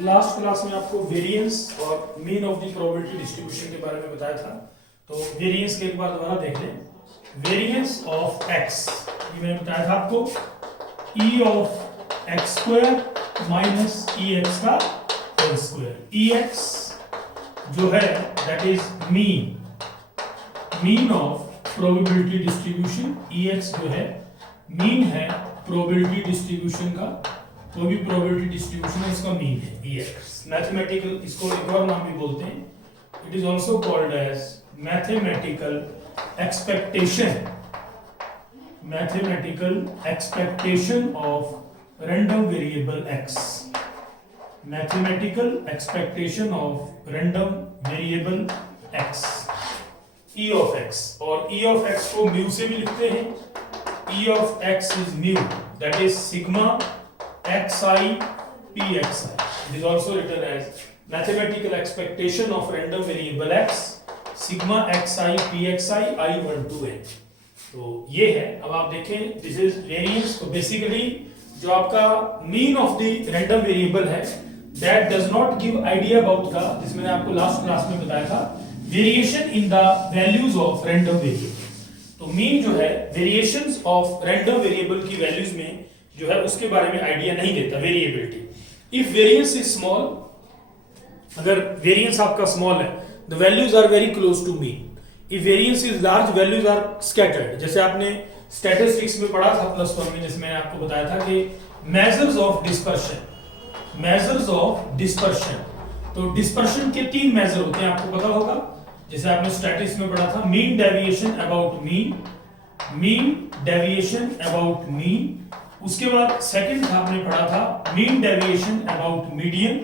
Last class में आपको variance और mean of the probability distribution के बारे में बताया था। तो वेरिएंस के एक बार दोबारा देख लें। वेरिएंस ऑफ एक्स, ये मैंने बताया था आपको, ई of x square minus E x का होल स्क्वायर। ई एक्स जो है that is mean of probability distribution. E x जो है मीन है प्रोबेबिलिटी डिस्ट्रीब्यूशन का, कोई भी प्रोबेबिलिटी डिस्ट्रीब्यूशन है इसका मीन है ई एक्स। मैथमेटिकल इसको एक और नाम भी बोलते हैं, it is also called as mathematical expectation. Mathematical expectation of random variable X. Mathematical expectation of random variable X, E of X. और ई ऑफ एक्स को म्यू से भी लिखते हैं। E of X is mu, that is sigma xi pxi. It is also written as mathematical expectation of random variable x sigma xi pxi i1 to n. तो ये है। अब आप देखें, दिस इज वेरिएंस। तो बेसिकली जो आपका mean of the random variable है that does not give idea about the, जिस मैंने आपको लास्ट क्लास में बताया था, variation in the values of random variable. तो मीन जो है वेरिएशंस ऑफ रैंडम वेरिएबल की वैल्यूज में जो है उसके बारे में आइडिया नहीं देता, variability. If variance is small, अगर वेरिएंस आपका स्मॉल है, the values are very close to mean. If variance is large, values are scattered. जैसे आपने स्टैटिस्टिक्स में पढ़ा था +1 में, जैसे मैंने आपको बताया था कि measures of dispersion, measures of dispersion. तो डिस्पर्शन के 3 मेजर होते हैं, आपको पता होगा। जैसे आपने स्टैटिस्टिक्स में पढ़ा था, mean deviation about mean, mean deviation about mean. उसके बाद सेकंड आपने पढ़ा था mean deviation about median,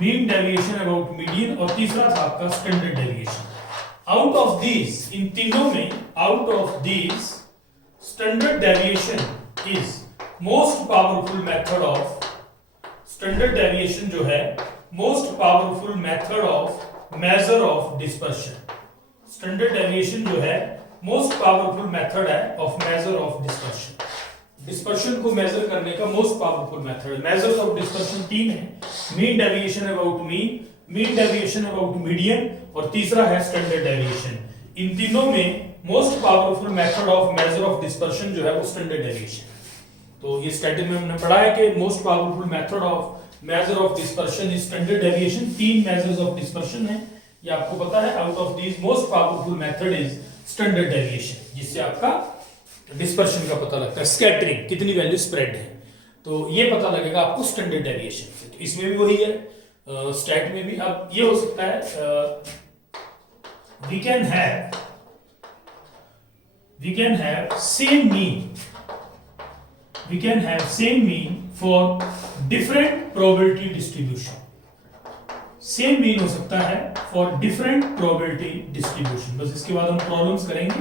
mean deviation about median. और तीसरा था आपका standard deviation. Out of these, इन तीनों में out of these standard deviation is most powerful method of, standard deviation जो है most powerful method of measure of dispersion. Standard deviation जो है मोस्ट पावरफुल मेथड है of measure of dispersion. Dispersion को major करने का most powerful method. Measures of dispersion 3 है, mean deviation about mean, mean deviation about median, और तीसरा है स्टैंडर्ड डेविएशन। इन तीनों में most powerful method of measure of dispersion जो है वो स्टैंडर्ड डेविएशन। तो ये स्टैटिक में हमने पढ़ा है कि most powerful method of measure of dispersion is standard deviation. 3 measures of dispersion है, ये आपको पता है। Out of these most powerful method is standard deviation, जिससे आपका डिस्पर्शन का पता लगता है, स्कैटरिंग, कितनी वैल्यू स्प्रेड है। तो ये पता लगेगा आपको स्टैंडर्ड डेविएशन से। तो इसमें भी वही है, स्टैट में भी। अब ये हो सकता है, we can have same mean, we can have same mean for different probability distribution. Same mean हो सकता है फॉर डिफरेंट प्रोबेबिलिटी डिस्ट्रीब्यूशन। बस इसके बाद हम प्रॉब्लम्स करेंगे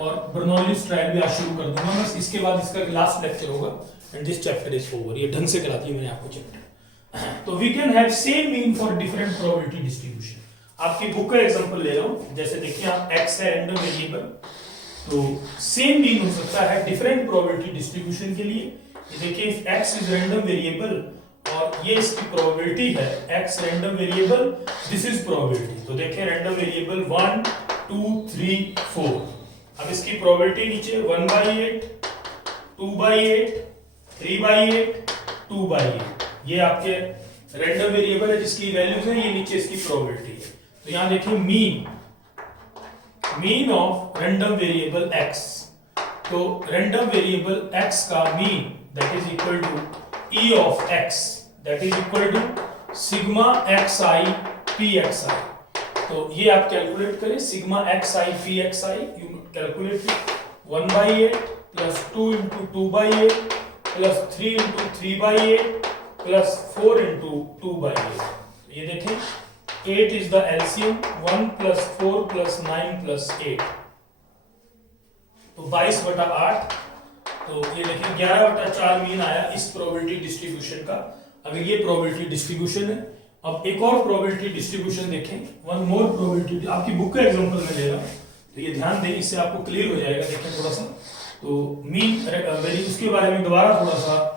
और बर्नौलीज ट्रायल भी आज शुरू कर दूंगा। बस इसके बाद इसका लास्ट लेक्चर होगा and this chapter is over. ये ढंग से कराती है मैंने आपको चैप्टर। तो we can have same mean for different probability distribution. आपकी बुक का एग्जांपल ले रहा हूं। जैसे देखिए, आप x है रैंडम वेरिएबल, तो सेम मीन हो सकता है डिफरेंट प्रोबेबिलिटी डिस्ट्रीब्यूशन के लिए। ये देखिए, if x is random variable और ये इसकी प्रोबेबिलिटी है, x random variable, this is probability. तो देखिए, रैंडम वेरिएबल 1 2 3 4। अब इसकी प्रोबेबिलिटी नीचे 1/8, 2/8, 3/8, 2/8। ये आपके रैंडम वेरिएबल है जिसकी वैल्यूज है, ये नीचे इसकी प्रोबेबिलिटी है। तो यहां देखिए, mean of random variable x। तो रैंडम वेरिएबल x का mean that is equal to e of x, that is equal to sigma xi pxi। तो ये आप कैलकुलेट करें, sigma xi pxi, you calculate 1/8 plus 2 into 2/8 plus 3 into 3/8 plus 4 into 2/8। ये देखें, 8 is the LCM, 1 plus 4 plus 9 plus 8, तो 22/8। तो ये देखिए 11/4 मीन आया इस प्रोबेबिलिटी डिस्ट्रीब्यूशन का। अगर ये प्रोबेबिलिटी डिस्ट्रीब्यूशन है, अब एक और प्रोबेबिलिटी डिस्ट्रीब्यूशन देखें, वन मोर प्रोबेबिलिटी। आपकी बुक का एग्जांपल मैं ले रहा हूं, तो ये ध्यान दें, इससे आपको क्लियर हो जाएगा। देखें थोड़ा सा, तो मीन उसके बारे में दोबारा थोड़ा सा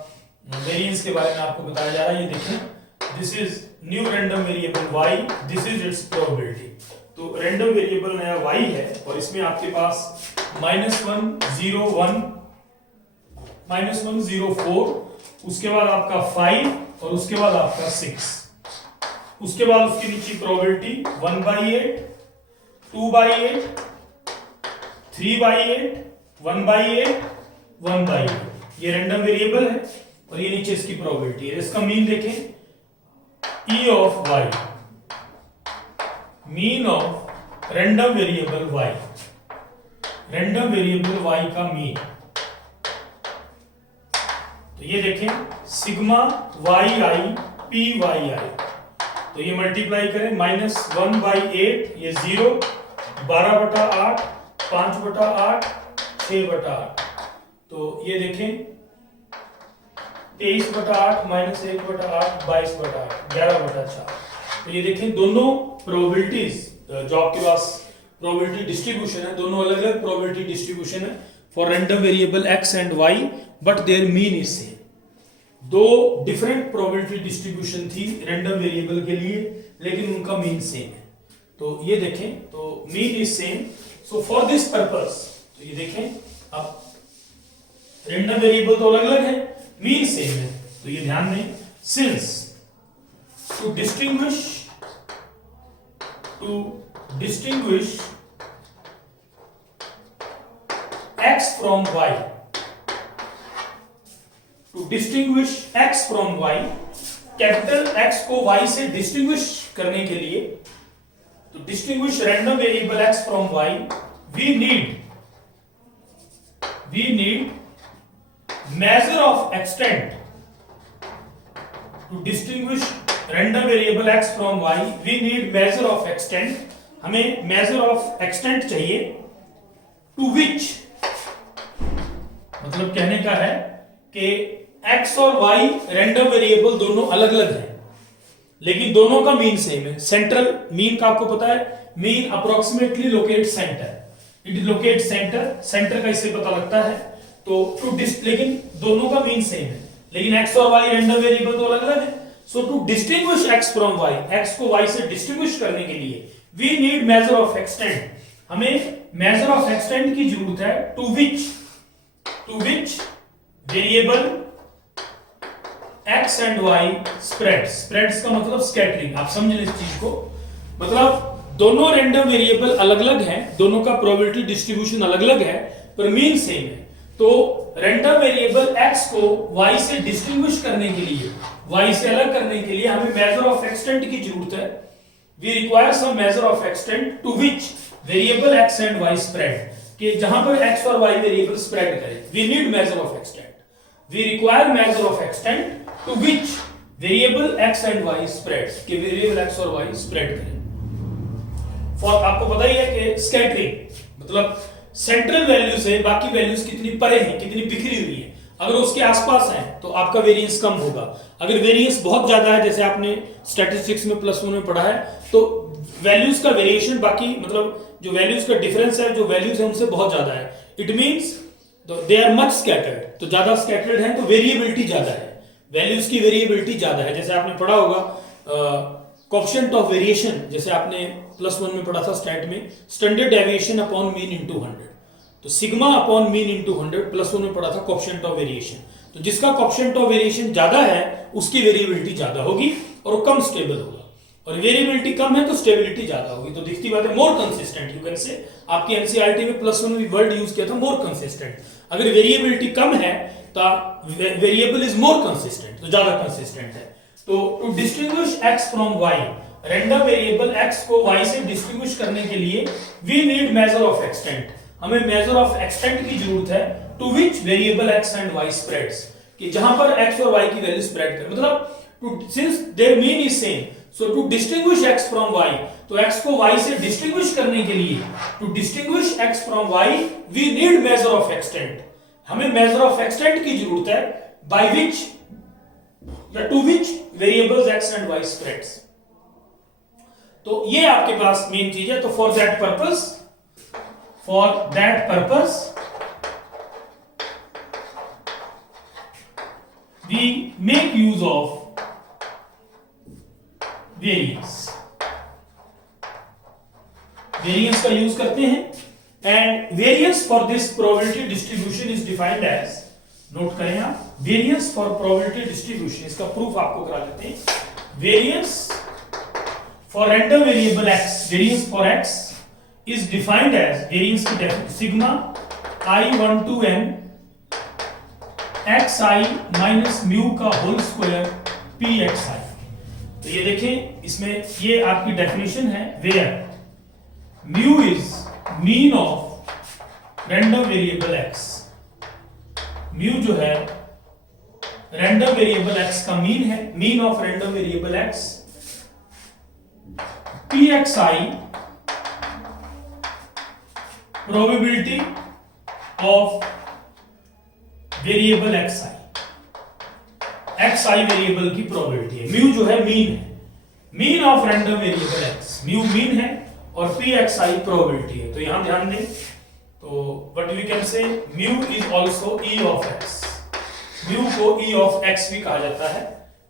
वेरिएंस के बारे में आपको बताया जा रहा है। ये देखें, this is new random variable y, this is it's probability. तो रैंडम वेरिएबल नया y है और इसमें आपके पास -1 0 1 -1 0 4, उसके बाद आपका 5 और उसके बाद आपका 6, उसके बाद उसके नीचे प्रोबेबिलिटी 1/8, 2/8, 3/8, 1/8, 1/8। ये रैंडम वेरिएबल है और ये नीचे इसकी प्रोबेबिलिटी है। इसका मीन देखें, E of y, mean of random variable y, random variable y का मीन। तो ये देखें सिग्मा yi p yi, तो ये मल्टीप्लाई करें -1/8, ये 0, 12/8, 5/8, 6/8, तो ये देखें 23/8 -1/8, 22/8, 11/4। तो ये देखें दोनों प्रोबेबिलिटीज जो आपके पास प्रोबेबिलिटी डिस्ट्रीब्यूशन है, दोनों अलग अलग प्रोबेबिलिटी डिस्ट्रीब्यूशन है for random variable x and y, but there mean is same. दो डिफरेंट प्रोबेबिलिटी डिस्ट्रीब्यूशन थी रैंडम वेरिएबल के लिए, लेकिन उनका मीन सेम है। तो ये देखें, तो mean is same, so for this purpose, तो ये देखें अब रैंडम वेरिएबल तो अलग अलग है, मीन सेम है, तो ये ध्यान दें, since to distinguish x from y, to distinguish x from y, capital X को y से डिस्टिंग्विश करने के लिए, तो distinguish random variable x from y, we need measure of extent। to distinguish random variable x from y, we need measure of extent। हमें measure of extent चाहिए, to which मतलब कहने का है कि x और y रैंडम वेरिएबल दोनों अलग अलग हैं, लेकिन दोनों का मीन सेम है। सेंट्रल मीन का आपको पता है, mean approximately locate centre, it locate centre, centre का इससे पता लगता है। तो लेकिन दोनों का मीन सेम है, लेकिन x और y रैंडम वेरिएबल तो अलग अलग है। So to distinguish x from y, x को y से डिस्टिंग्विश करने के लिए we need measure of extent, हमें मेजर ऑफ एक्सटेंट की जरूरत है। To which variable x and y spreads का मतलब स्कैटरिंग, आप समझ लें इस चीज को, मतलब दोनों रैंडम वेरिएबल अलग अलग हैं, दोनों का प्रोबेबिलिटी डिस्ट्रीब्यूशन अलग अलग है, पर मीन सेम है। तो रैंडम वेरिएबल x को y से डिस्टिंग्विश करने के लिए, y से अलग करने के लिए हमें मेजर ऑफ एक्सटेंट की जरूरत है। We require some measure of extent to which variable x and y spread, कि जहां पर x और y वेरिएबल स्प्रेड करें, we need measure of extent, we require measure of extent to which variable x and y spreads, कि variable x और y spread करें। For आपको पता ही है कि स्कैटरिंग मतलब सेंट्रल वैल्यू से बाकी वैल्यूज कितनी परे हैं, कितनी बिखरी हुई है, अगर उसके आसपास हैं तो आपका वेरिएंस कम होगा। अगर वेरिएंस बहुत ज्यादा है, जैसे आपने स्टैटिस्टिक्स में +1 में पढ़ा है, तो वैल्यूज का वेरिएशन बाकी मतलब जो वैल्यूज का डिफरेंस है, जो वैल्यूज है उनसे बहुत ज्यादा है, it means they are much scattered. तो ज्यादा स्कैटर्ड है तो वेरिएबिलिटी ज्यादा है, वैल्यूज की वेरिएबिलिटी ज्यादा है। जैसे आपने पढ़ा होगा कोएफिशिएंट ऑफ वेरिएशन, जैसे आपने +1 में पढ़ा था स्टैट में, standard deviation upon mean into 100, तो सिग्मा अपॉन मीन इनटू 100, +1 में पढ़ा था कोएफिशिएंट ऑफ वेरिएशन। तो जिसका कोएफिशिएंट ऑफ वेरिएशन ज्यादा है उसकी वेरिएबिलिटी ज्यादा होगी और कम स्टेबल होगा, और वेरिएबिलिटी कम है तो स्टेबिलिटी ज्यादा होगी। तो दिखती बात है, मोर कंसिस्टेंट यू कैन से। आपकी एनसीईआरटी में +1 में वर्ड यूज किया था मोर कंसिस्टेंट। अगर वेरिएबिलिटी कम है तो वेरिएबल इज मोर कंसिस्टेंट, तो ज्यादा कंसिस्टेंट है। तो to distinguish x from y, random variable x को y से डिस्टिंग्विश करने के लिए we need measure of extent, हमें मेजर ऑफ एक्सटेंट की जरूरत है। To which variable x and y spreads, कि जहां पर x और y की वैल्यू स्प्रेड करे, मतलब to since their mean is same, so to distinguish x from y, तो x को y से डिस्टिंग्विश करने के लिए, to distinguish x from y we need measure of extent, हमें मेजर ऑफ एक्सटेंट की जरूरत है, बाय विच या to which variables x and y spreads. तो ये आपके पास मेन चीज है। तो for that purpose we make use of variance, variance का यूज करते हैं and variance for this probability distribution is defined as, note करें आप, वेरिएंस फॉर प्रोबेबिलिटी डिस्ट्रीब्यूशन, इसका प्रूफ आपको करा देते हैं। Variance for random variable x, variance for x is defined as, variance की definition sigma i1 to n xi minus mu का whole square pxi। तो ये देखें, इसमें ये आपकी डेफिनेशन है, where mu is mean of random variable x, mu जो है रैंडम वेरिएबल x का मीन है, mean of random variable x, pxi probability of variable xi, xi variable की प्रोबेबिलिटी है, म्यू जो है मीन है, mean of random variable x, mu mean है और pxi प्रोबेबिलिटी है। तो यहां ध्यान दें, तो what we can say, mu is also e of x, mu को e ऑफ x भी कहा जाता है,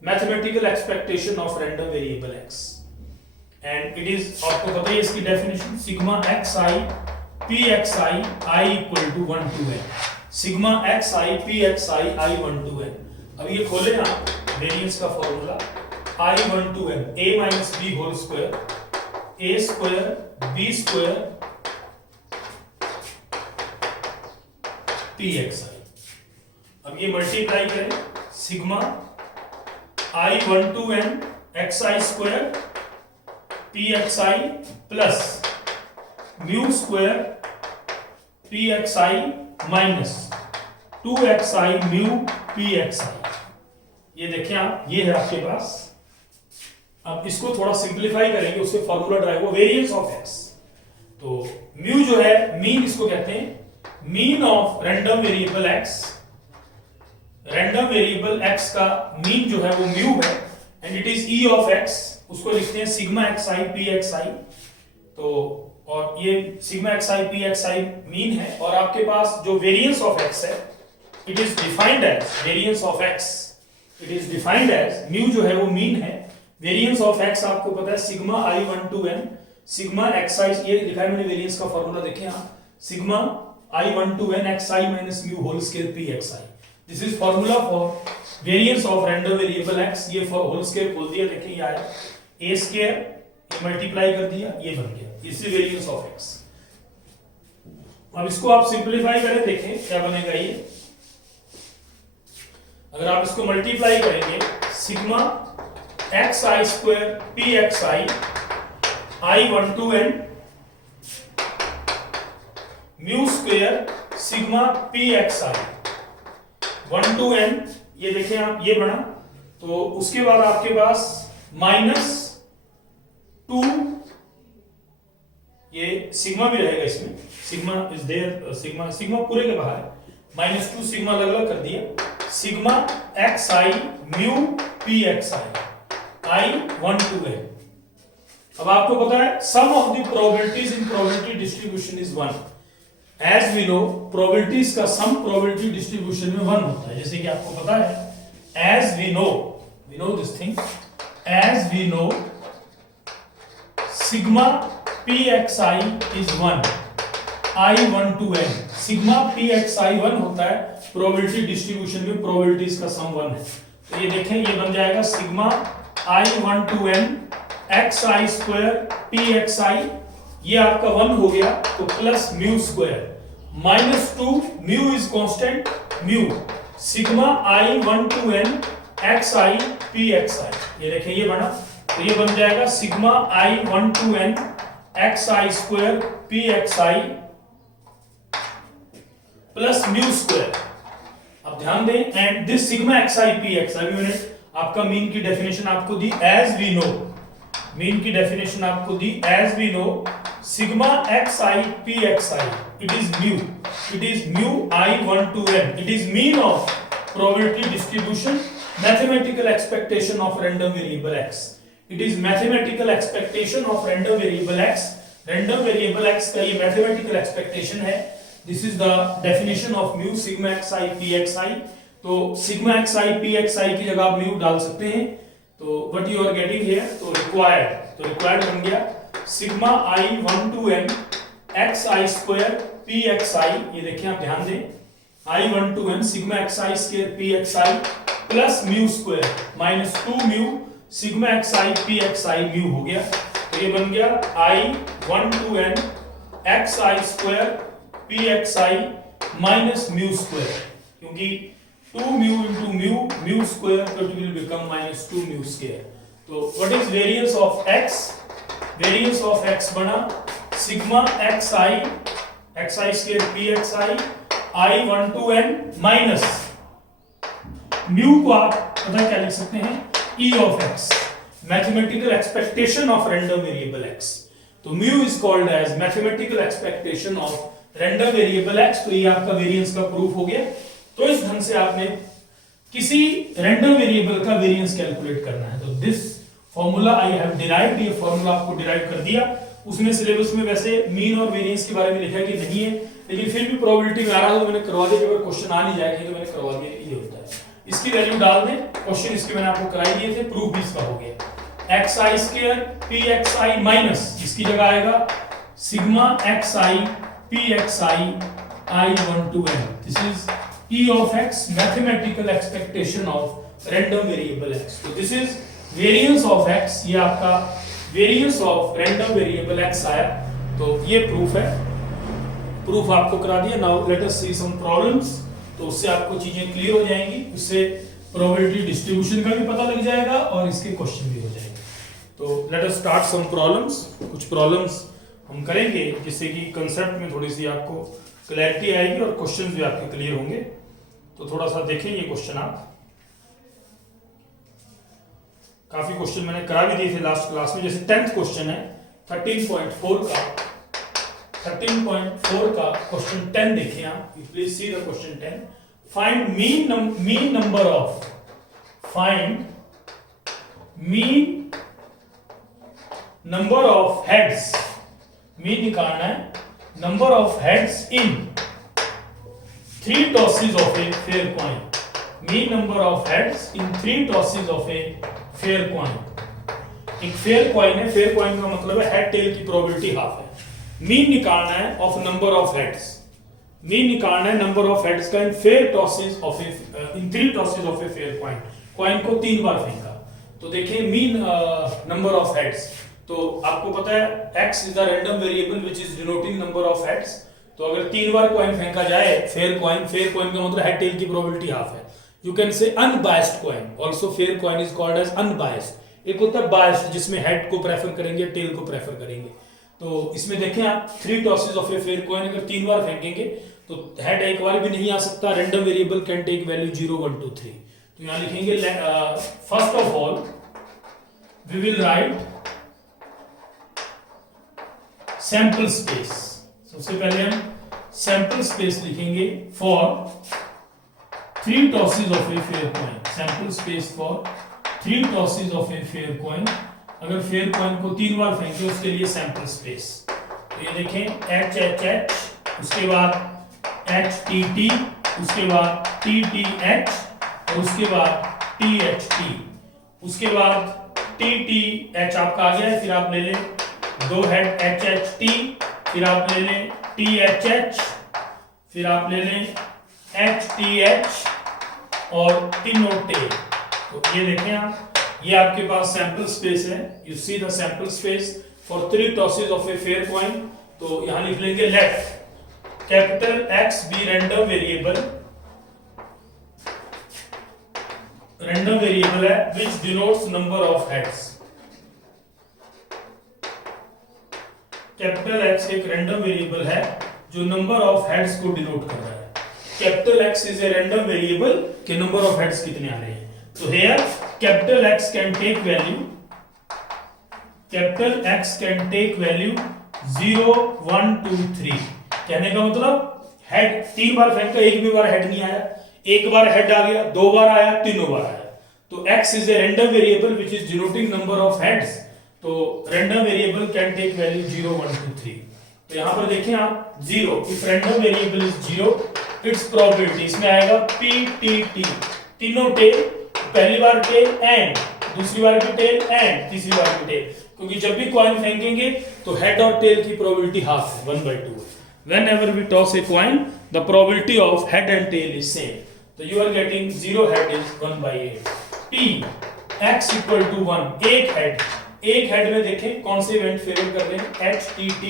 mathematical expectation of random variable x, and it is, आपको पता है इसकी definition, sigma xi pxi I equal to 1 to n, sigma xi pxi I 1 to n। अब ये खोले आप वेरिएंस का formula, I1 to n a minus b whole square a square b square pxi। अब ये मल्टीप्लाई करें, sigma I1 to n xi square pxi plus mu square pxi minus 2xi mu pxi। ये देखें आप, ये है आपके पास। अब इसको थोड़ा सिंप्लीफाई करेंगे, उससे फॉर्मूला ड्राइव हो, वेरिएंस ऑफ x। तो म्यू जो है मीन, इसको कहते हैं mean of random variable x, random variable x का मीन जो है वो म्यू है and it is e of x, उसको लिखते हैं सिग्मा xi pxi। तो और ये सिग्मा xi pxi मीन है, और आपके पास जो वेरिएंस ऑफ x है, it is defined as variance of x, it is defined as, mu जो है वो मीन है, वेरिएंस ऑफ x आपको पता है sigma i1 to n sigma xi, ये लिखा है मैंने वेरिएंस का फॉर्मूला देखें यहां, sigma i1 to n xi minus mu whole square pxi। This is formula for variance of random variable x। ये फॉर होल स्क्वायर खोल दिया, देखिए ये आया a स्क्वायर, ये मल्टीप्लाई कर दिया, ये बन गया, इस वेरिएंस ऑफ x। अब इसको आप सिंपलीफाई करें, देखें क्या बनेगा ये, अगर आप इसको मल्टीप्लाई करेंगे, sigma xi square pxi I1 to n mu square sigma pxi 1 to n, ये देखें आप, ये बना। तो उसके बाद आपके पास माइनस 2, ये सिग्मा भी रहेगा इसमें, sigma is there, sigma sigma पूरे के बाहर है, माइनस 2 सिग्मा अलग अलग कर दिया, sigma xi mu pxi I1 to n। अब आपको पता है sum of the probabilities in probability distribution is 1। As we know, probabilities का सम प्रोबेबिलिटी डिस्ट्रीब्यूशन में 1 होता है, जैसे कि आपको पता है, as we know this thing, as we know sigma pxi is 1 I1 to n, sigma pxi 1 होता है, प्रोबेबिलिटी डिस्ट्रीब्यूशन में प्रोबेबिलिटीज का सम 1 है। तो ये देखें, ये बन जाएगा sigma I1 to n xi square pxi, ये आपका 1 हो गया, तो plus mu square minus 2, mu is constant, mu sigma I1 to n xi pxi। ये देखें, ये बना, तो ये बन जाएगा sigma I1 to n xi square pxi plus mu square. अब ध्यान दें, and this sigma xi pxi, अभी मैंने आपका मीन की डेफिनेशन आपको दी, एज वी नो, मीन की डेफिनेशन आपको दी, as we know sigma xi pxi, it is mu I1 to n, it is mean of probability distribution, mathematical expectation of random variable x, it is mathematical expectation of random variable x, random variable x का ये mathematical expectation है। This is the definition of mu sigma xi pxi। तो sigma xi pxi की जगह आप mu डाल सकते हैं, तो what you are getting here, तो रिक्वायर्ड बन गया sigma i 1 to n xi square pxi, ये देखिए आप ध्यान दें, i 1 to n sigma xi square pxi plus mu square minus 2 mu sigma xi pxi mu हो गया। तो ये बन गया i 1 to n xi square pxi minus mu square, क्योंकि 2 म्यू into म्यू स्क्वायर, तो it will become minus 2 mu square. तो what is variance of x, variance of x बना sigma xi square pxi i 1 to n minus mu को आप पता क्या लिख सकते हैं, e of x, mathematical expectation of random variable x। तो mu is called as mathematical expectation of random variable x। तो ये आपका वेरिएंस का प्रूफ हो गया। तो इस ढंग से आपने किसी रैंडम वेरिएबल का वेरिएंस कैलकुलेट करना है। तो this formula I have derived, ये फॉर्मूला आपको डिराइव कर दिया। उसमें सिलेबस में वैसे मीन और वेरिएंस के बारे में लिखा है कि नहीं है, लेकिन फिर भी प्रोबेबिलिटी में आ रहा है तो मैंने करवा दिया। अगर क्वेश्चन आ नहीं जाएगा तो मैंने करवा दिया, ये होता है। इसकी वैल्यू डाल दें, क्वेश्चन इसके मैंने आपको कराई दिए थे, प्रूफ भी इसका हो गया। xi स्क्वायर pxi माइनस इसकी जगह आएगा sigma xi pxi i 1 to n, this is e of x, mathematical expectation of random variable x। तो this is variance of x, ये आपका variance of random variable x आया। तो ये proof है, प्रूफ आपको करा दिया। नाउ लेट अस सी सम प्रॉब्लम्स, तो उससे आपको चीजें क्लियर हो जाएंगी, उससे प्रोबेबिलिटी डिस्ट्रीब्यूशन का भी पता लग जाएगा और इसके क्वेश्चन भी हो जाएंगे। तो let us start some problems, कुछ प्रॉब्लम्स हम करेंगे जिससे कि कंसेप्ट में थोड़ी सी आपको क्लैरिटी आएगी और क्वेश्चंस भी आपके क्लियर होंगे। तो थोड़ा सा देखें ये क्वेश्चन आप, काफी क्वेश्चन मैंने करा भी दिए थे लास्ट क्लास में। जैसे 10th क्वेश्चन है 13.4 का क्वेश्चन 10 देखें आप, please see the question 10। Find mean number of heads, mean निकालना है number of heads in 3 tosses of a fair coin, mean number of heads in 3 tosses of a fair coin। एक fair coin है, fair coin का मतलब है head tail की probability half है। Mean निकालना है of number of heads, mean निकालना है नंबर ऑफ हेड्स का in fair tosses of a, in 3 tosses of a fair coin, coin को 3 बार फेंका। तो देखिए मीन नंबर ऑफ हेड्स, तो आपको पता है x is the random variable which is denoting number of heads. तो अगर 3 बार कॉइन फेंका जाए फेयर कॉइन का मतलब हेड टेल की प्रोबेबिलिटी हाफ है। You can say unbiased coin also, fair coin is called as unbiased. एक होता है बायस्ड जिसमें हेड को प्रेफर करेंगे, टेल को प्रेफर करेंगे। तो इसमें देखें आप 3 tosses of a fair coin अगर 3 बार फेंकेंगे तो हेड एक बार भी नहीं आ सकता। Random variable can take value 0 1 2 3। तो यहां लिखेंगे first of all we will write sample space. सबसे पहले हम सैंपल स्पेस लिखेंगे for 3 tosses of a fair coin, sample space for 3 tosses of a fair coin. अगर फेयर कॉइन को 3 बार फेंके उसके लिए सैंपल स्पेस, तो ये देखें एच एच एच, उसके बाद एच टी टी, उसके बाद टी टी एच और उसके बाद टी एच टी, उसके बाद टी टी एच आपका आ गया है। फिर आप ले लें 2 हेड एच एच टी, फिर आप ले लें टी एच एच, फिर आप ले लें एच टी एच और तीनों टेल। तो ये देखें आप, ये आपके पास सैंपल स्पेस है। You see the sample space for 3 tosses of a fair coin. तो यहां लिख लेंगे let capital X be random variable है which denotes number of heads. Capital X एक रैंडम वेरिएबल है जो नंबर ऑफ हेड्स को डिनोट कर रहा है। Capital X is a random variable के नंबर ऑफ हेड्स कितने आ रहे हैं। तो here capital X can take value, capital X can take value 0 1 2 3। कहने का मतलब हेड 3 बार फेंका, एक भी बार हेड नहीं आया, एक बार हेड आ गया, 2 बार आया, तीनों बार आया। तो x is a random variable which is denoting number of heads. तो random variable can take value 0 1 2 3। तो यहां पर देखें आप 0, if random variable is 0 it's probability इसमें आएगा p t t, तीनों टेल, पहली बार टेल एंड दूसरी बार भी टेल एंड तीसरी बार भी टेल, क्योंकि जब भी कॉइन फेंकेंगे तो हेड और टेल की प्रोबेबिलिटी हाफ है, 1/2। Whenever we toss a coin, the probability of head and tail is same. So you are getting 0 head is 1/8. P x equal to 1, एक हेड में देखें कौन से इवेंट फेवर कर रहे हैं, H T T,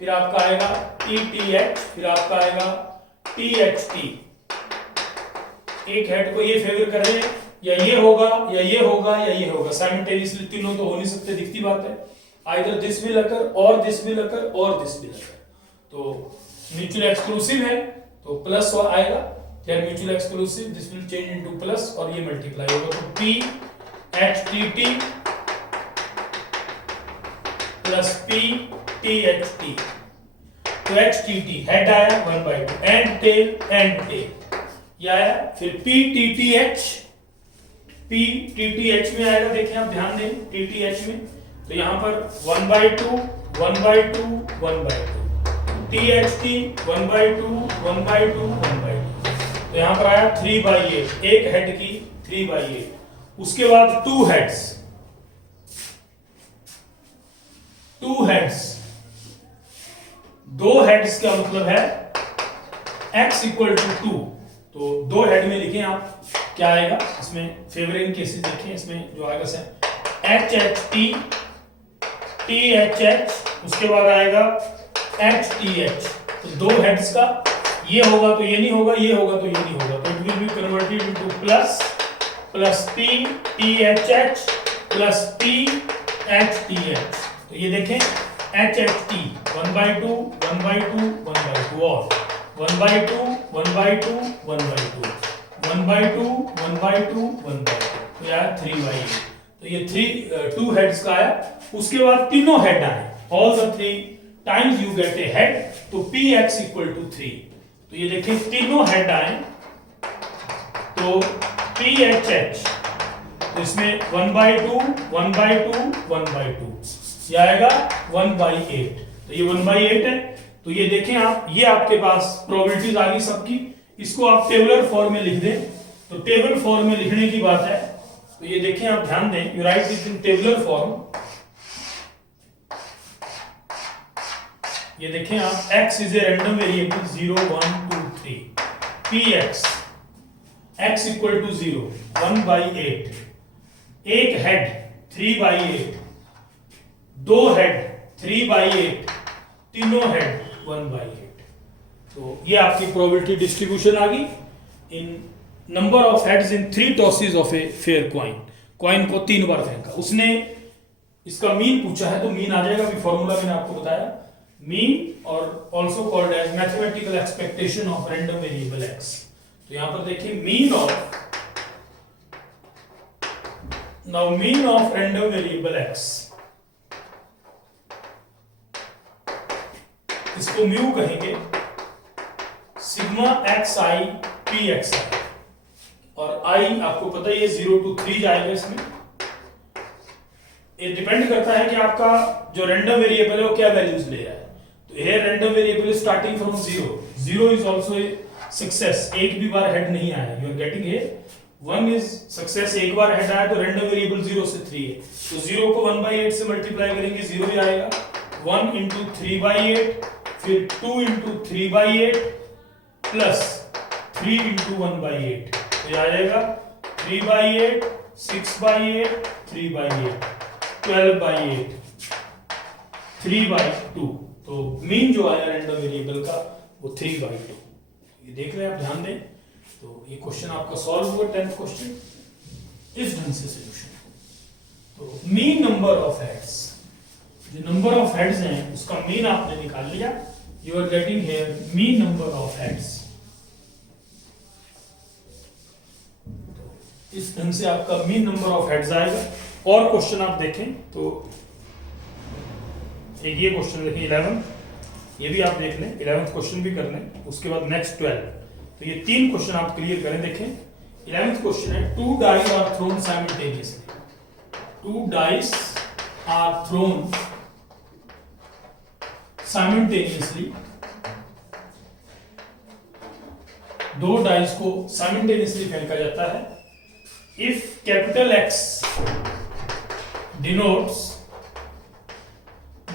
फिर आपका आएगा T T H, फिर आपका आएगा T H T। एक हेड को ये फेवर कर रहे हैं, या ये होगा या ये होगा या ये होगा, साइमल्टेनियसली तीनों तो हो नहीं सकते, दिखती बात है। आइदर दिस विल अकर और दिस विल अकर और दिस विल अकर, तो म्यूचुअल एक्सक्लूसिव है तो प्लस आएगा, फिर mutual exclusive this will change into plus और ये मल्टीप्लाई होगा, तो P H T T plus P T H T, तो H T T हेड आया 1/2 एंड टेल ये आया, फिर P T T H में आएगा, देखिए आप ध्यान दें T T H में, तो यहां पर 1/2 1/2 1/2, T H T 1/2 1/2 1/2, तो यहां पर आया 3/8, एक हेड की 3/8। उसके बाद टू हेड्स, दो हेड्स का मतलब है x इक्वल टू 2, तो दो हेड में लिखें आप क्या आएगा, इसमें फेवरिंग केसेस देखें, इसमें जो आएगा से H H T T H H, उसके बाद आएगा H T H, तो दो हेड्स का ये होगा तो ये नहीं होगा, ये होगा तो ये नहीं होगा, तो it will be converted into plus P T H H plus P H T H, तो ये देखें H H T 1/2 1/2 1/2 और 1/2 1/2 1/2 1/2 1/2 1/2, तो यार 3/8, तो ये 2 हेड्स का आया। उसके बाद तीनों हेड आए, all the 3 times you get A head, तो Px इक्वल टू 3, तो ये देखिए तीनों हेड आए, तो PHH, तो इसमें 1/2 1/2 1/2 ये आएगा 1/8, तो ये 1/8 है, तो ये देखें आप, ये आपके पास प्रोबेबिलिटीज आ गई सबकी, इसको आप टेबुलर फॉर्म में लिख दें, तो टेबल फॉर्म में लिखने की बात है, तो ये देखें आप ध्यान दें, you write this in tabular form, ये देखें आप, x is a random variable 0 1 2 3, Px x equal to 0 1/8, एक हेड 3/8, दो हेड 3/8, तीनों हेड 1/8, तो ये आपकी प्रोबेबिलिटी डिस्ट्रीब्यूशन आ गई in number of heads in 3 tosses of a fair coin को 3 बार फेंका, उसने इसका मीन पूछा है, तो मीन आ जाएगा, अभी फॉर्मूला मैंने आपको बताया, मीन और also called as mathematical expectation of random variable x, तो यहां पर देखिए mean of random variable x, इसको म्यू कहेंगे, सिग्मा xi pxi, और i आपको पता है ये 0 to 3 जाएगा, इसमें ये डिपेंड करता है कि आपका जो रैंडम वेरिएबल है वो क्या वैल्यूज ले रहा है, तो ये random variable starting from 0 is also a success, एक भी बार हेड नहीं आया, you are getting a 1 is success, एक बार हेड आया, तो रैंडम वेरिएबल 0 से 3 है, तो 0 को 1/8 से मल्टीप्लाई करेंगे 0 ही आएगा, 1 into 3/8, फिर 2 into 3/8 प्लस 3 into 1/8, तो ये आ जाएगा 3/8 6/8 3/8 12/8 3/2, तो मीन जो आया रैंडम वेरिएबल का वो 3/2, ये देख रहे हैं आप, ध्यान दें, तो ये क्वेश्चन आपका सॉल्व हुआ 10th क्वेश्चन इस ढंग से सॉल्यूशन, तो मीन नंबर ऑफ हेड्स, जो नंबर ऑफ हेड्स हैं उसका मीन आपने निकाल लिया, you are getting here mean number of heads, इस ढंग से आपका मीन नंबर ऑफ हेड्स आएगा। और क्वेश्चन आप देखें तो एक ये क्वेश्चन देखें 11, ये भी आप देख लें, 11th क्वेश्चन भी कर लें, उसके बाद नेक्स्ट 12, तो ये 3 क्वेश्चन आप क्लियर करें। देखें 11th क्वेश्चन है 2 dice are thrown simultaneously, 2 dice are thrown simultaneously, 2 dice को साइमल्टेनियसली फेंका जाता है, if capital X denotes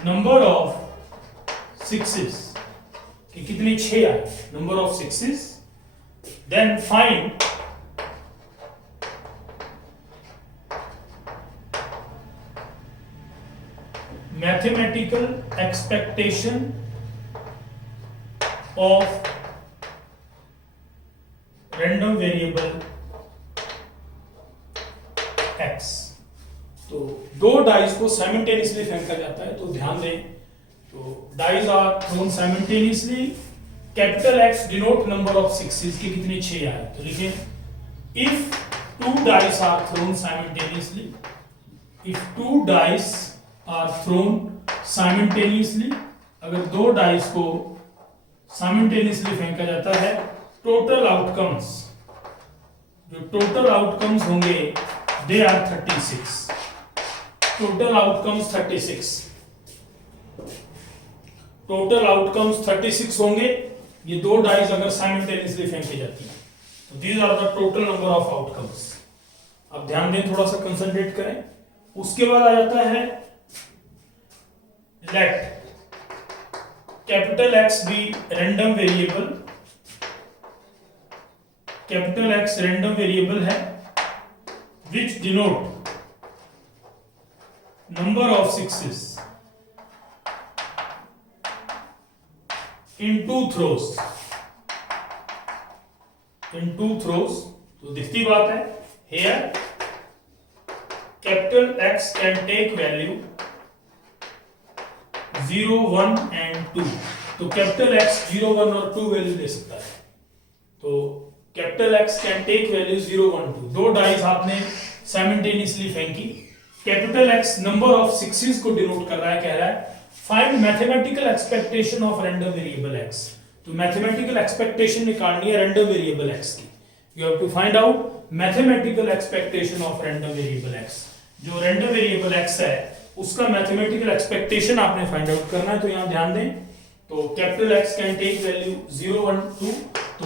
number of sixes, कि कितने 6 आए, number of sixes, then find mathematical expectation of random variable x। तो दो डाइस को साइमल्टेनियसली फेंका जाता है, तो ध्यान दें, तो dice are thrown simultaneously, capital X denote number of sixes, के कितने 6 आए, तो लिखिए if two dice are thrown simultaneously, if two dice are thrown simultaneously, अगर दो डाइस को साइमल्टेनियसली फेंका जाता है, टोटल आउटकम्स, जो टोटल आउटकम्स होंगे they are 36, total outcomes 36, total outcomes 36 होंगे, ये दो डाइस अगर साइमल्टेनियसली फेंकी जाती है, तो these are the total number of outcomes. अब ध्यान दें, थोड़ा सा कंसंट्रेट करें। उसके बाद आ जाता है let capital X be random variable, capital X random variable है which denote number of sixes in two throws, in two throws, तो दिखती बात है, here capital X can take value 0, 1 and 2, तो कैपिटल X 0, 1 और 2 वैल्यू दे सकता है, तो capital X can take value 0, 1, 2, दो डाइस आपने साइमल्टेनियसली फेंकी, capital X number of sixes को डिनोट कर रहा है, कह रहा है find mathematical expectation of random variable x, तो मैथमेटिकल एक्सपेक्टेशन निकालनी है रैंडम वेरिएबल x की, you have to find out mathematical expectation of random variable x, जो रैंडम वेरिएबल x है उसका मैथमेटिकल एक्सपेक्टेशन आपने फाइंड आउट करना है। तो यहां ध्यान दें, तो capital X can take value 0, 1, 2, तो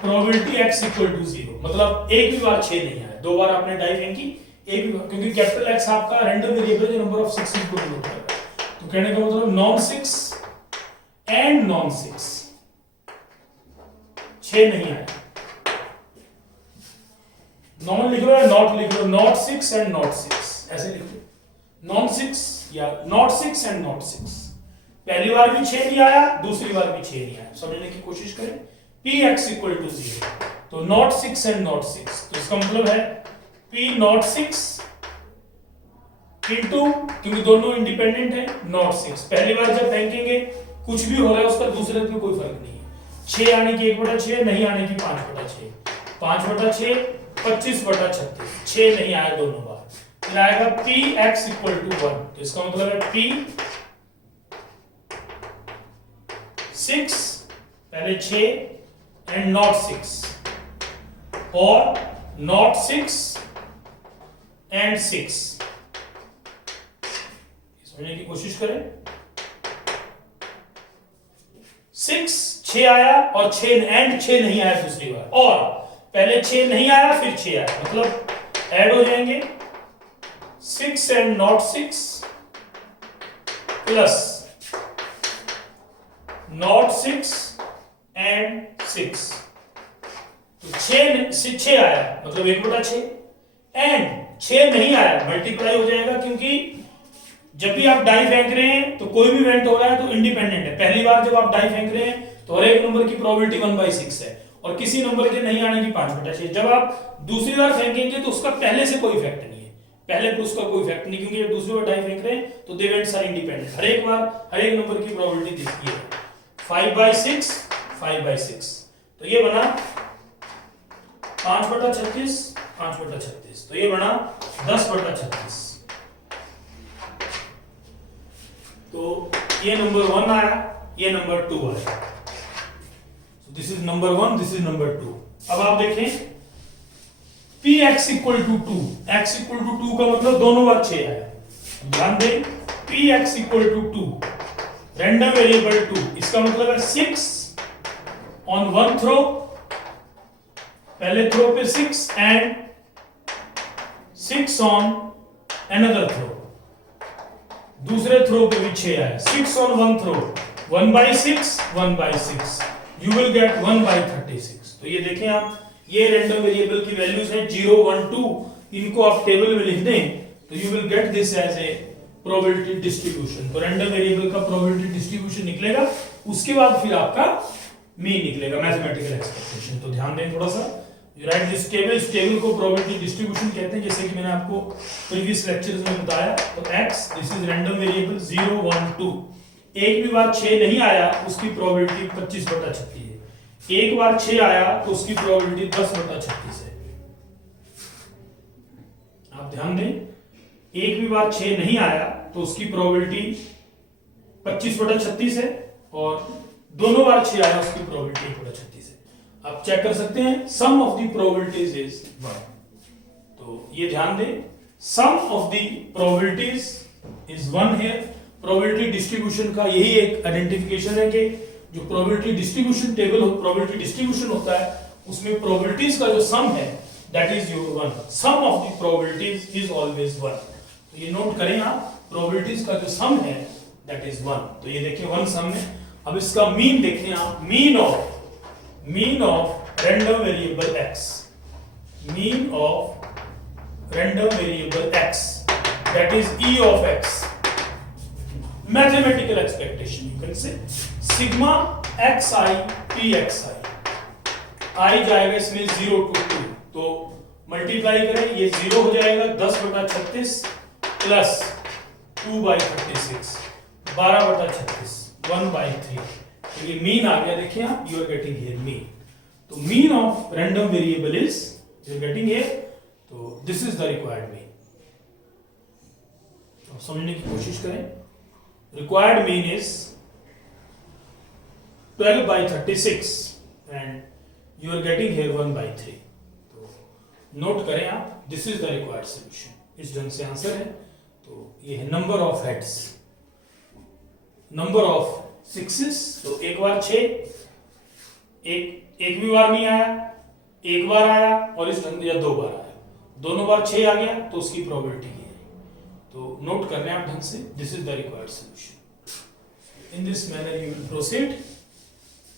प्रोबेबिलिटी x इक्वल टू 0, मतलब एक भी बार 6 नहीं आया, दो बार आपने डाई फेंकी, एक भी, क्योंकि कैपिटल X आपका रैंडम वेरिएबल जो नंबर ऑफ सिक्सेस को डिनोट कर रहा है, तो कहने का मतलब नॉन 6 एंड नॉन 6, 6 नहीं आया, नॉन लिख लो या नॉट लिख लो, नॉट 6 एंड नॉट 6 ऐसे लिख लो, नॉन 6 या नॉट 6 एंड नॉट 6, पहली बार भी 6 नहीं आया, दूसरी बार भी 6 नहीं आया, समझने की कोशिश करें, px इक्वल टू 0, तो नॉट 6 एंड नॉट 6, तो इसका मतलब है p नॉट 6 इनटू, क्योंकि दोनों इंडिपेंडेंट है, नॉट 6, पहली बार जब फेंकेंगे कुछ भी हो रहा है उसका दूसरे में कोई फर्क नहीं है, 6 आने की 1/6, नहीं आने की 5/6, 5/6 25/36, 6 नहीं आया दोनों बार, फिर आएगा px इक्वल टू 1, तो इसका मतलब है p 6 पहले 6 एंड नॉट 6, और नॉट 6 एंड 6, समझने की कोशिश करें, 6 आया और 6 एंड 6 नहीं आया दूसरी बार, और पहले 6 नहीं आया फिर 6 आया, मतलब ऐड हो जाएंगे 6 and not 6 plus not 6 and 6, तो 6 आया मतलब 1/6, एंड 6 नहीं आया मल्टीप्लाई हो जाएगा, क्योंकि जब भी आप डाई फेंक रहे हैं तो कोई भी इवेंट हो रहा है तो इंडिपेंडेंट है, पहली बार जब आप डाई फेंक रहे हैं तो हर एक नंबर की प्रोबेबिलिटी 1/6 है, और किसी नंबर के नहीं आने की 5/6, जब आप दूसरी बार फेंकेंगे तो उसका पहले से कोई इफेक्ट नहीं है, पहले पे उसका कोई इफेक्ट नहीं, क्योंकि जब दूसरी बार डाई फेंक रहे हैं तो दे इवेंट्स आर इंडिपेंडेंट, हर एक बार हर एक नंबर की प्रोबेबिलिटी दिखती है, 5/6 5/6, तो ये बना 5/36 5/36, तो ये बना 10/36, तो ये नंबर 1 आया, ये नंबर 2 आया, so this is number 1, this is number 2। अब आप देखें px equal to 2, x equal to 2 का मतलब दोनों बार 6 आया, ध्यान दें px equal to 2, random variable 2, इसका मतलब है 6 ऑन वन थ्रो, पहले थ्रो पे 6 एंड 6 ऑन अनदर थ्रो, दूसरे थ्रो पे भी 6 आया, 6 on one throw, 1/6 1/6, you will get 1/36। तो ये देखें आप, ये रैंडम वेरिएबल की वैल्यूज है 0 1 2, इनको आप टेबल में लिख दें तो you will get this as a probability distribution. तो रैंडम वेरिएबल का प्रोबेबिलिटी डिस्ट्रीब्यूशन निकलेगा, उसके बाद फिर आपका मीन निकलेगा, मैथमेटिकल एक्सपेक्टेशन। तो ध्यान दें थोड़ा सा, यू राइट दिस टेबल, इस टेबल को प्रोबेबिलिटी डिस्ट्रीब्यूशन कहते हैं, जैसे कि मैंने आपको प्रीवियस लेक्चर्स में बताया। तो x this is random variable 0 1 2, एक भी बार 6 नहीं आया उसकी प्रोबेबिलिटी 25/36 है, एक बार 6 आया तो उसकी प्रोबेबिलिटी 10/36 है। आप ध्यान दें, एक भी बार 6 नहीं आया तो उसकी प्रोबेबिलिटी 25/36 है, और दोनों बार 6 आया उसकी प्रोबेबिलिटी 1/36 है। आप चेक कर सकते हैं, सम ऑफ द प्रोबेबिलिटीज इज 1। तो ये ध्यान दें, सम ऑफ द प्रोबेबिलिटीज इज 1 है। प्रोबेबिलिटी डिस्ट्रीब्यूशन का यही एक आइडेंटिफिकेशन है कि जो प्रोबेबिलिटी डिस्ट्रीब्यूशन टेबल हो, प्रोबेबिलिटी डिस्ट्रीब्यूशन होता है, उसमें प्रोबेबिलिटीज का जो सम है that is your 1। Sum of the probabilities is always 1। तो ये नोट करें आप, प्रोबेबिलिटीज का जो सम है दैट इज 1। तो ये देखिए 1 सम है। अब इसका मीन देखें आप, mean of random variable x, mean of random variable x that is e of x, mathematical expectation u can से सिग्मा xi pxi, i जाएगा इसमें 0 to 2, तो मल्टीप्लाई करें, ये 0 हो जाएगा 10/36 प्लस 2/36, 12/36, 1/3। तो ये मीन आ गया, देखिए आप, you are getting here mean. तो mean of random variable is, you are getting here, तो this is the required mean. तो समझने की कोशिश करें, required mean is 12/36 and you are getting here 1/3। तो नोट करें आप, this is the required solution. इस ढंग से आंसर है। तो ये है number of heads, number of sixes. तो एक बार 6, एक भी बार नहीं आया, एक बार आया, और इस ढंग या 2 बार आया, दोनों बार 6 आ गया तो उसकी प्रोबेबिलिटी ये है। तो नोट कर रहे हैं आप ढंग से, this is the required solution. In this manner you will proceed.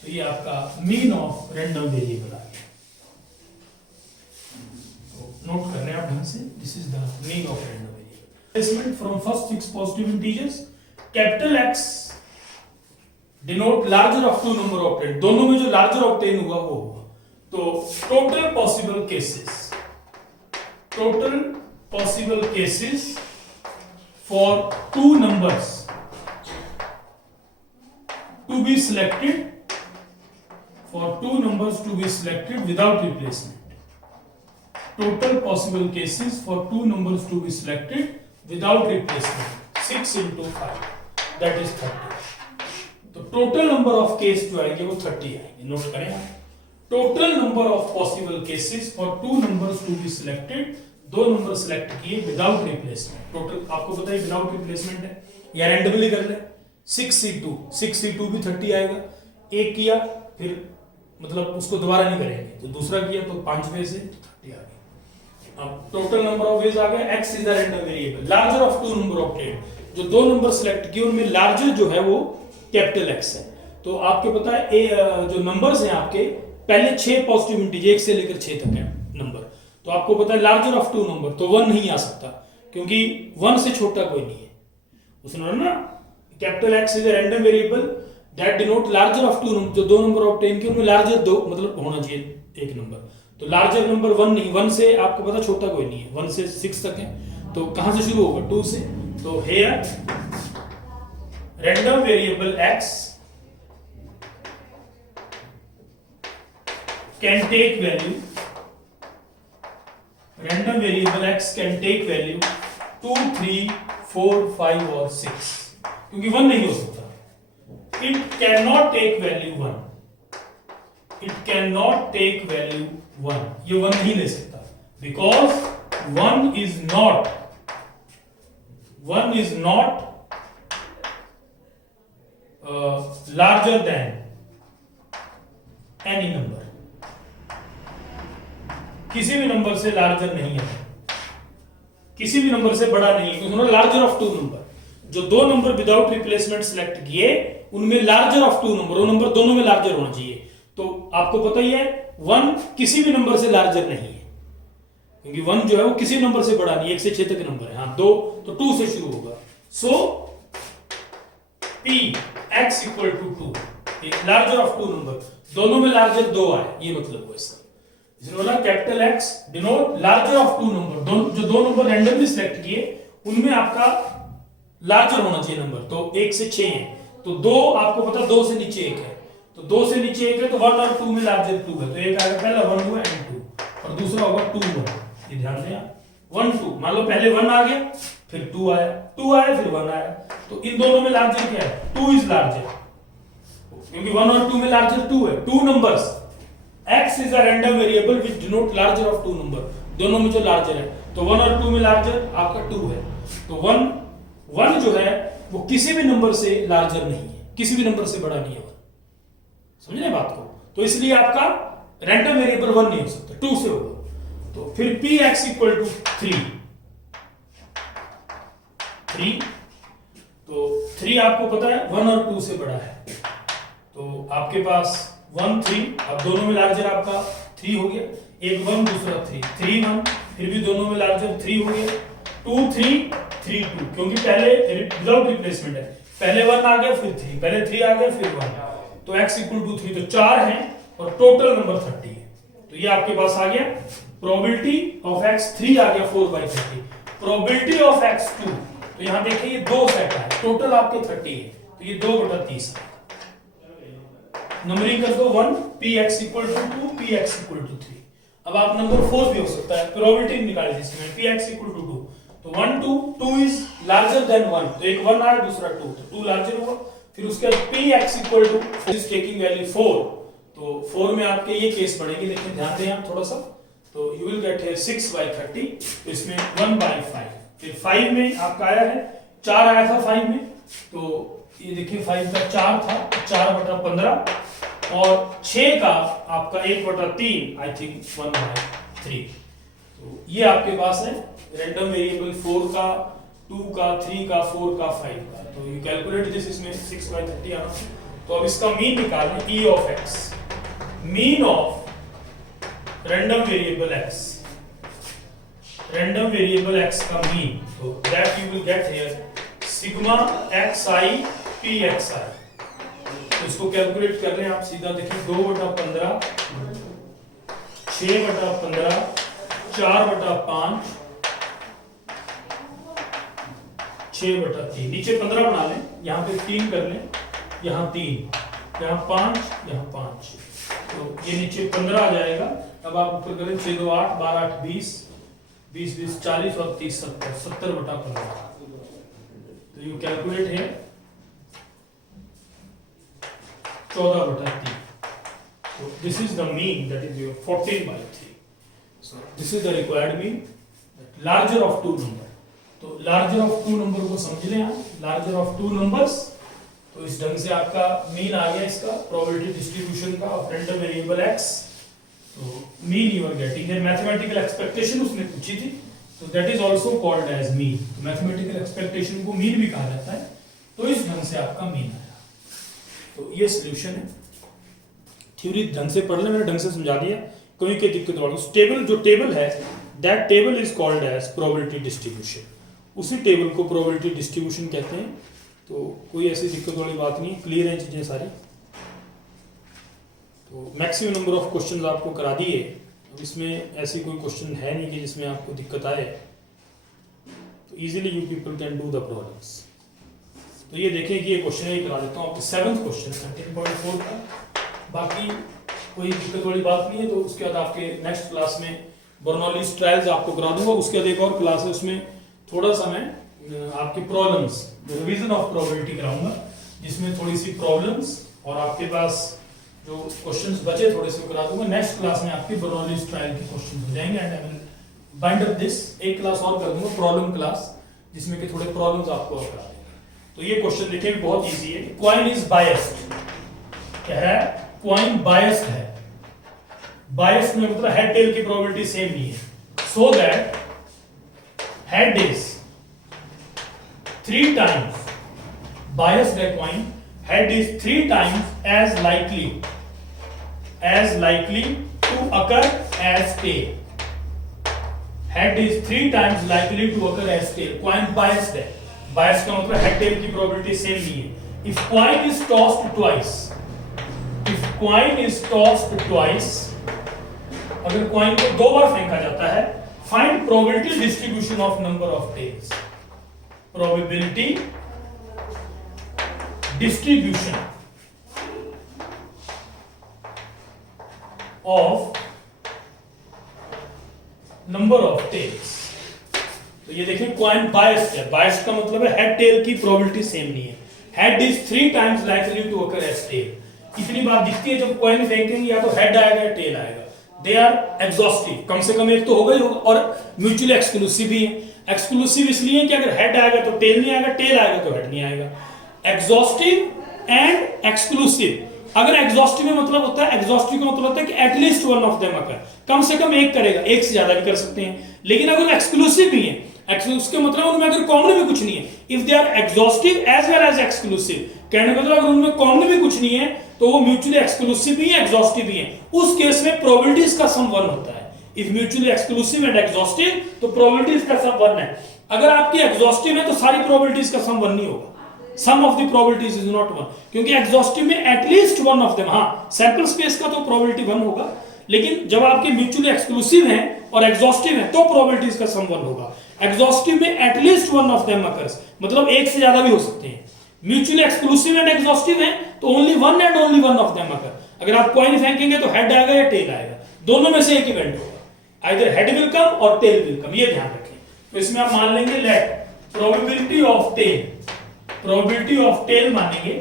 तो ये आपका मीन ऑफ रैंडम वेरिएबल आ गया। तो नोट कर रहे हैं आप ढंग से, this is the mean of random variable. Replacement from first 6 positive integers, capital X denote larger of two number obtained, दोनों में जो larger obtain हुआ वो हुआ। तो total possible cases for two numbers to be selected, for two numbers to be selected without replacement, total possible cases for two numbers to be selected without replacement, 6 into 5 that is 30। तो total number of case जो आएंगे वो 30 आएंगे। Note करें आप, total number of possible cases for two numbers to be selected, 2 number select किए without replacement. Total आपको पता है विदाउट रिप्लेसमेंट है, या रैंडमली कर ले। 6C2 भी 30 आएगा। एक किया फिर मतलब उसको दोबारा नहीं करेंगे, तो दूसरा किया तो 5 वे से 30 आ गया। अब टोटल नंबर ऑफ वेज आ गया। x is the random variable, larger of two number obtained, जो 2 नंबर सिलेक्ट किए उनमें लार्जर जो है वो कैपिटल X है। तो आपको पता है जो नंबर्स हैं आपके, पहले 6 पॉजिटिव इंटीजर 1 से लेकर 6 तक है नंबर, तो आपको पता है लार्जर ऑफ 2 नंबर, तो 1 नहीं आ सकता क्योंकि 1 से छोटा कोई नहीं है। उसने ना capital X is a random variable that denote larger of 2 number, जो 2 नंबर ऑब्टेन किए उनमें लार्जर 2 मतलब होना चाहिए एक नंबर, तो लार्जर नंबर 1 नहीं, 1 से आपको पता छोटा कोई नहीं है, 1 से 6 तक है, तो कहां से शुरू होगा 2 से। तो here random variable x can take value, random variable x can take value 2 3 4 5 और 6, क्योंकि 1 नहीं हो सकता। It cannot take value 1, it cannot take value 1, ये 1 नहीं ले सकता, because 1 is not larger than any number, किसी भी नंबर से लार्जर नहीं है, किसी भी नंबर से बड़ा नहीं है, क्योंकि लार्जर ऑफ 2 नंबर, जो दो नंबर विदाउट रिप्लेसमेंट सिलेक्ट किए उनमें लार्जर ऑफ टू नंबर, वो नंबर दोनों में लार्जर होना चाहिए। तो आपको पता ही है 1 किसी भी नंबर से लार्जर नहीं है, क्योंकि 1 जो है वो किसी नंबर से बड़ा नहीं, 1 से 6 तक नंबर है। हाँ 2 तो 2 से शुरू होगा। So p x equal to 2, larger of two number, दोनों में लार्जर 2 आए, ये मतलब हुआ इसका। इसने बोला capital X denote larger of two number, जो दो नंबर रैंडमली सिलेक्ट किए उनमें आपका लार्जर होना चाहिए नंबर। तो 1 से 6 है, तो 2 आपको पता 2 से नीचे 1 है, तो 2 से नीचे 1 है तो 1 और 2 में लार्जर 2 है, तो एक आएगा पहला 1 हुआ एंड 2 और दूसरा होगा 2 1। ये ध्यान दें आप, 1 2 मान लो पहले 1 आ गया फिर 2 आया, 2 आया फिर 1 आया, तो इन दोनों में लार्जर क्या है? 2 इज लार्जर, क्योंकि 1 और 2 में लार्जर 2 है। 2 numbers, x is a random variable which denote larger of two number, दोनों में जो लार्जर है, तो 1 और 2 में लार्जर आपका 2 है, तो 1 जो है वो किसी भी नंबर से लार्जर नहीं है, किसी भी नंबर से बड़ा नहीं है 1। समझे बात को? तो इसलिए आपका रैंडम वेरिएबल 1 नहीं हो सकता, 2 से होगा। तो फिर px इक्वल टू 3, तो 3 आपको पता है 1 और 2 से बड़ा है, तो आपके पास 1 3, अब दोनों में लार्जर आपका 3 हो गया, एक 1 दूसरा 3 3 1, फिर भी दोनों में लार्जर 3 हो गया, 2 3 3 2, क्योंकि पहले विदाउट रिप्लेसमेंट है, पहले 1 आ गया फिर 3, पहले 3 आ गया फिर 1, तो x इक्वल टू 3, तो 4 है और टोटल नंबर 30 है। तो ये आपके पास आ गया प्रोबेबिलिटी ऑफ x 3 आ गया 4/30, प्रोबेबिलिटी ऑफ x 2, तो यहां देखिए ये 2 सेट है, टोटल आपके 30 है, तो ये 2/30 है। नंबरिंग कर दो 1 px equal to 2 px equal to 3। अब आप नंबर 4 भी हो सकता है, प्रोबेबिलिटी निकाल लीजिए इसमें, px इक्वल टू 2, तो 1 2 2 इज लार्जर देन 1, तो एक 1 आया दूसरा 2, तो 2 लार्जर हुआ। फिर उसके बाद px equal to 4 is taking value 4, तो 4 में आपके ये केस बढ़ेगी, लेकिन ध्यान दें आप थोड़ा सा, तो यू विल गेट हियर 6/30, तो इसमें 1/5। फिर 5 में आपका आया है 4 आया था 5 में, तो ये देखिए 5 का 4 था, 4/15, और 6 का आपका 1/3 आई थिंक 1/3। तो ये आपके पास है रैंडम वेरिएबल 4 का, 2 का, 3 का, 4 का, 5 का, तो यू कैलकुलेट दिस, इसमें 6/30 आना। तो अब इसका मीन निकालना, e of x, mean of random variable x, random variable x का मीन, तो that you will get here sigma xi pxi। तो इसको कैलकुलेट कर रहे हैं आप, सीधा देखिए 2/15 6/15 4/5 6/3, नीचे 15 बना लें, यहाँ पे 3 कर लें, यहाँ 3, यहाँ 5, यहाँ 5, तो ये नीचे 15 आ जाएगा। अब आप ऊपर करें 6 2 8 12 8 20 20 20 40 और 30 70 70/15, तो यू कैलकुलेट है 14/3, so this is the mean, that is your 14/3, so this is the required mean, larger of two number। तो larger of two number को समझ लें आप, larger of two numbers, तो इस ढंग से आपका मीन आ गया इसका प्रोबेबिलिटी डिस्ट्रीब्यूशन का ऑफ रैंडम वेरिएबल x। तो मीन यू आर गेटिंग है, मैथमेटिकल एक्सपेक्टेशन उसने पूछी थी, तो that is also called as mean, तो मैथमेटिकल एक्सपेक्टेशन को मीन भी कहा जाता है, तो इस ढंग से आपका मीन आया। तो ये सॉल्यूशन है, थ्योरी ढंग से पढ़ ले, मैंने ढंग से समझा दिया, कोई कोई दिक्कत वाला टेबल, जो टेबल है that table is called as probability distribution, उसी टेबल को प्रोबेबिलिटी डिस्ट्रीब्यूशन कहते हैं। तो कोई ऐसी दिक्कत वाली बात नहीं है, क्लियर है चीजें सारी। तो मैक्सिमम नंबर ऑफ क्वेश्चंस आपको करा दिए, अब इसमें ऐसी कोई क्वेश्चन है नहीं कि जिसमें आपको दिक्कत आए, तो easily you people can do the problems. तो ये देखें कि ये क्वेश्चन है, करा देता हूँ आपको 7th क्वेश्चन है 13.4 का, बाकी कोई दिक्कत वाली बात नहीं है। तो उसके बाद आपके नेक्स्ट क्लास में बर्नौलीज ट्रायल्स आपको करा दूंगा, उसके बाद एक और क्लास है, उसमें थोड़ा सा मैं आपके प्रॉब्लम्स, रिवीजन ऑफ प्रोबेबिलिटी कराऊंगा, जिसमें थोड़ी सी प्रॉब्लम्स और आपके पास जो क्वेश्चंस बचे थोड़े से करा दूंगा। नेक्स्ट क्लास में आपके बर्नौलीज ट्रायल के क्वेश्चन हो जाएंगे, and I will bind up this, एक क्लास और कर दूंगा प्रॉब्लम क्लास, जिसमें कि थोड़े प्रॉब्लम्स आपको और करा देंगे। तो ये क्वेश्चन देखिए बहुत इजी है, कॉइन इज बायस्ड, कह रहा है कॉइन बायस्ड है, बायस्ड में मतलब हेड टेल की प्रोबेबिलिटी सेम नहीं है, so that head is 3 times biased coin, head is 3 times as likely to occur as tail. Head is 3 times likely to occur as tail. Coin biased है. Biased का मतलब head tail की probability same नहीं है. If coin is tossed twice, अगर coin को 2 बार फेंका जाता है, find probability distribution of number of tails. Probability distribution of number of tails. तो ये देखिए कॉइन बायस्ड है. बायस्ड का मतलब है हेड टेल की प्रोबेबिलिटी सेम नहीं है. Head is 3 times likely to occur as tail. इतनी बात दिखती है जब कॉइन फेंकेंगे या तो हेड आएगा या टेल आएगा. दे आर एग्जॉस्टिव. कम से कम एक तो होगा ही होगा. और म्यूचुअली एक्सक्लूसिव भी है. एक्सक्लूसिव इसलिए कि अगर हेड आएगा तो टेल नहीं आएगा, टेल आएगा तो हेड नहीं आएगा. Exhaustive and exclusive. अगर एग्जॉस्टिव में मतलब होता है, एग्जॉस्टिव का मतलब होता है कि एटलीस्ट वन ऑफ देम अकर. कम से कम एक करेगा, एक से ज्यादा भी कर सकते हैं. लेकिन अगर एक्सक्लूसिव भी है, उसके मतलब उनमें अगर कॉमन भी कुछ नहीं है, if they are exhaustive as well as exclusive, कहने का मतलब अगर उनमें कॉमन भी कुछ नहीं है तो वो म्यूचुअली एक्सक्लूसिव भी है, एग्जॉस्टिव भी है. उस केस में प्रोबेबिलिटीज का सम 1 होता है. If mutually exclusive and exhaustive तो प्रोबेबिलिटीज का सम 1 है. अगर आपकी एक्सॉस्टिव है तो सारी प्रोबेबिलिटीज का सम 1 नहीं होगा. Sum of the probabilities is not 1, क्योंकि एग्जॉस्टिव में एटलीस्ट वन ऑफ देम. हाँ, सैंपल स्पेस का तो प्रोबेबिलिटी 1 होगा, लेकिन जब आपके म्यूचुअली एक्सक्लूसिव हैं और एग्जॉस्टिव हैं तो प्रोबेबिलिटीज का सम 1 होगा. एग्जॉस्टिव में at least one of them occurs, मतलब एक से ज्यादा भी हो सकते हैं. म्यूचुअली एक्सक्लूसिव एंड एग्जॉस्टिव हैं तो only one and only one of them occur. अगर आप कॉइन फेंकेंगे तो हेड आएगा या टेल आएगा, दोनों में से एक इवेंट होगा. आइदर हेड विल कम और टेल विल कम, ये ध्यान रखें. तो इसमें आप मान लेंगे let probability of tail. Probability of tail मानेंगे.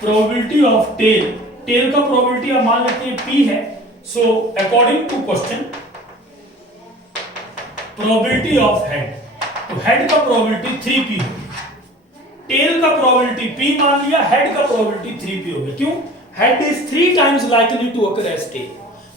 प्रोबेबिलिटी ऑफ टेल, टेल का प्रोबेबिलिटी आप मान लेते हैं P है. So according to question probability of head, तो हेड का प्रोबेबिलिटी 3P होगी. टेल का प्रोबेबिलिटी P मान लिया, हेड का प्रोबेबिलिटी 3P हो गया. क्यों? Head is 3 times likely to occur as tail.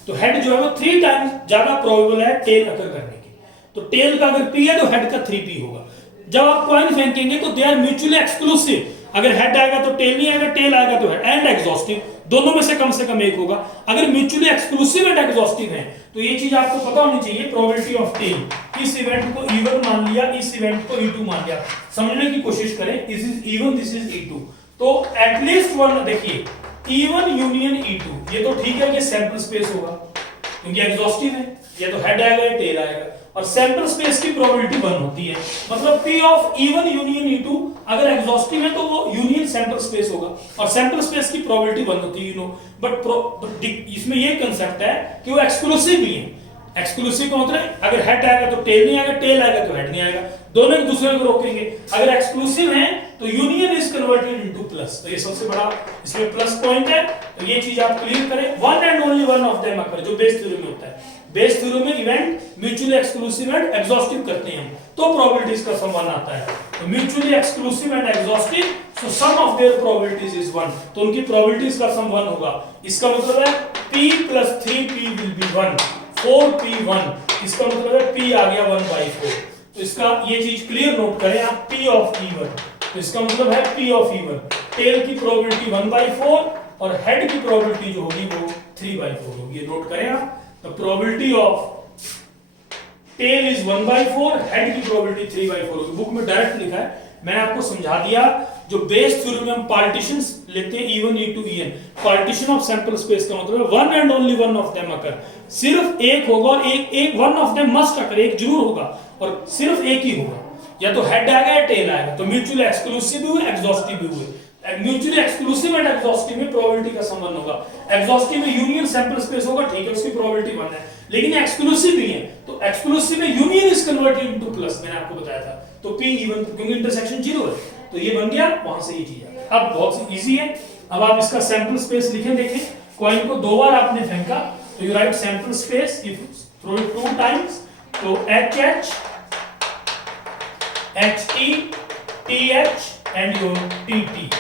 तो हेड जो है वो 3 टाइम्स ज्यादा प्रोबेबल है टेल अकर करने की. तो टेल का अगर P है तो हेड का 3P होगा. जब आप कॉइन फेंकेंगे तो दे आर म्यूचुअली एक्सक्लूसिव. अगर हेड आएगा तो टेल नहीं आएगा, टेल आएगा तो हेड. एंड एग्जॉस्टिव, दोनों में से कम एक होगा. अगर म्यूचुअली एक्सक्लूसिव एंड एग्जॉस्टिव है तो ये चीज आपको पता होनी चाहिए. प्रोबेबिलिटी ऑफ टेल, इस इवेंट को E1 मान लिया, इस इवेंट को E2 मान लिया. समझने की कोशिश करें. This is E1, this is E2. तो एटलीस्ट वन, देखिए E1 यूनियन E2, ये तो ठीक है कि सैंपल स्पेस होगा क्योंकि एग्जॉस्टिव है. ये तो हेड आएगा या टेल आएगा. और सैंपल स्पेस की प्रोबेबिलिटी 1 होती है. मतलब P of E1 union E2 अगर एग्जॉस्टिव है तो वो यूनियन सैंपल स्पेस होगा. और सैंपल स्पेस की प्रोबेबिलिटी 1 होती है, यू नो. बट इसमें ये कांसेप्ट है कि वो एक्सक्लूसिव भी है. एक्सक्लूसिव का मतलब अगर हेड आएगा तो टेल नहीं आएगा, टेल आएगा तो हेड नहीं आएगा, दोनों एक दूसरे को रोकेंगे. अगर एक्सक्लूसिव है तो union is converted into plus. तो ये सबसे बड़ा इसमें प्लस पॉइंट है. तो ये चीज आप क्लियर करें. One and only one of them occur, जो बेस थ्योरम में होता है. बेस थ्योरम में event mutually exclusive and exhaustive करते हैं हम, तो प्रोबेबिलिटीज का सम 1 आता है. तो mutually exclusive and exhaustive, so sum of their probabilities is 1. तो उनकी प्रोबेबिलिटीज का सम 1 होगा. इसका मतलब है P plus 3P will be 1, 4P1. इसका मतलब है P आ गया 1/4. तो इसका ये चीज क्लियर नोट करें आप. P of E1, तो इसका मतलब है P of E1, टेल की प्रोबेबिलिटी 1/4 और हेड की प्रोबेबिलिटी जो होगी वो 3/4 होगी. ये नोट करें आप. The probability of tail is 1/4, head की probability 3/4 होगी. बुक में डायरेक्ट लिखा है, मैंने आपको समझा दिया. जो बेस थ्योरम में हम पार्टीशंस लेते हैं E1, E2, En, partition of sample space का मतलब है one and only one of them occur. सिर्फ एक होगा और एक one of them must occur, एक जरूर होगा और सिर्फ एक ही होगा. या तो हेड आएगा या टेल आएगा. तो म्यूचुअली एक्सक्लूसिव भी हुए, एग्जॉस्टिव भी हुए. म्यूचुअली एक्सक्लूसिव एंड एग्जॉस्टिव में प्रोबेबिलिटी का सम 1 होगा. एग्जॉस्टिव में यूनियन सैंपल स्पेस होगा, ठीक है, उसकी प्रोबेबिलिटी 1 है. लेकिन एक्सक्लूसिव भी है तो एक्सक्लूसिव में union is converted into plus. मैंने आपको बताया था. तो P E1 क्योंकि इंटरसेक्शन 0 है तो ये बन गया. वहां से ये चीज है. अब बहुत इजी है. अब आप इसका सैंपल स्पेस लिखें. देखें, कॉइन को 2 बार आपने फेंका तो you write sample space. If throw it 2 times तो HH HT TH and your TT.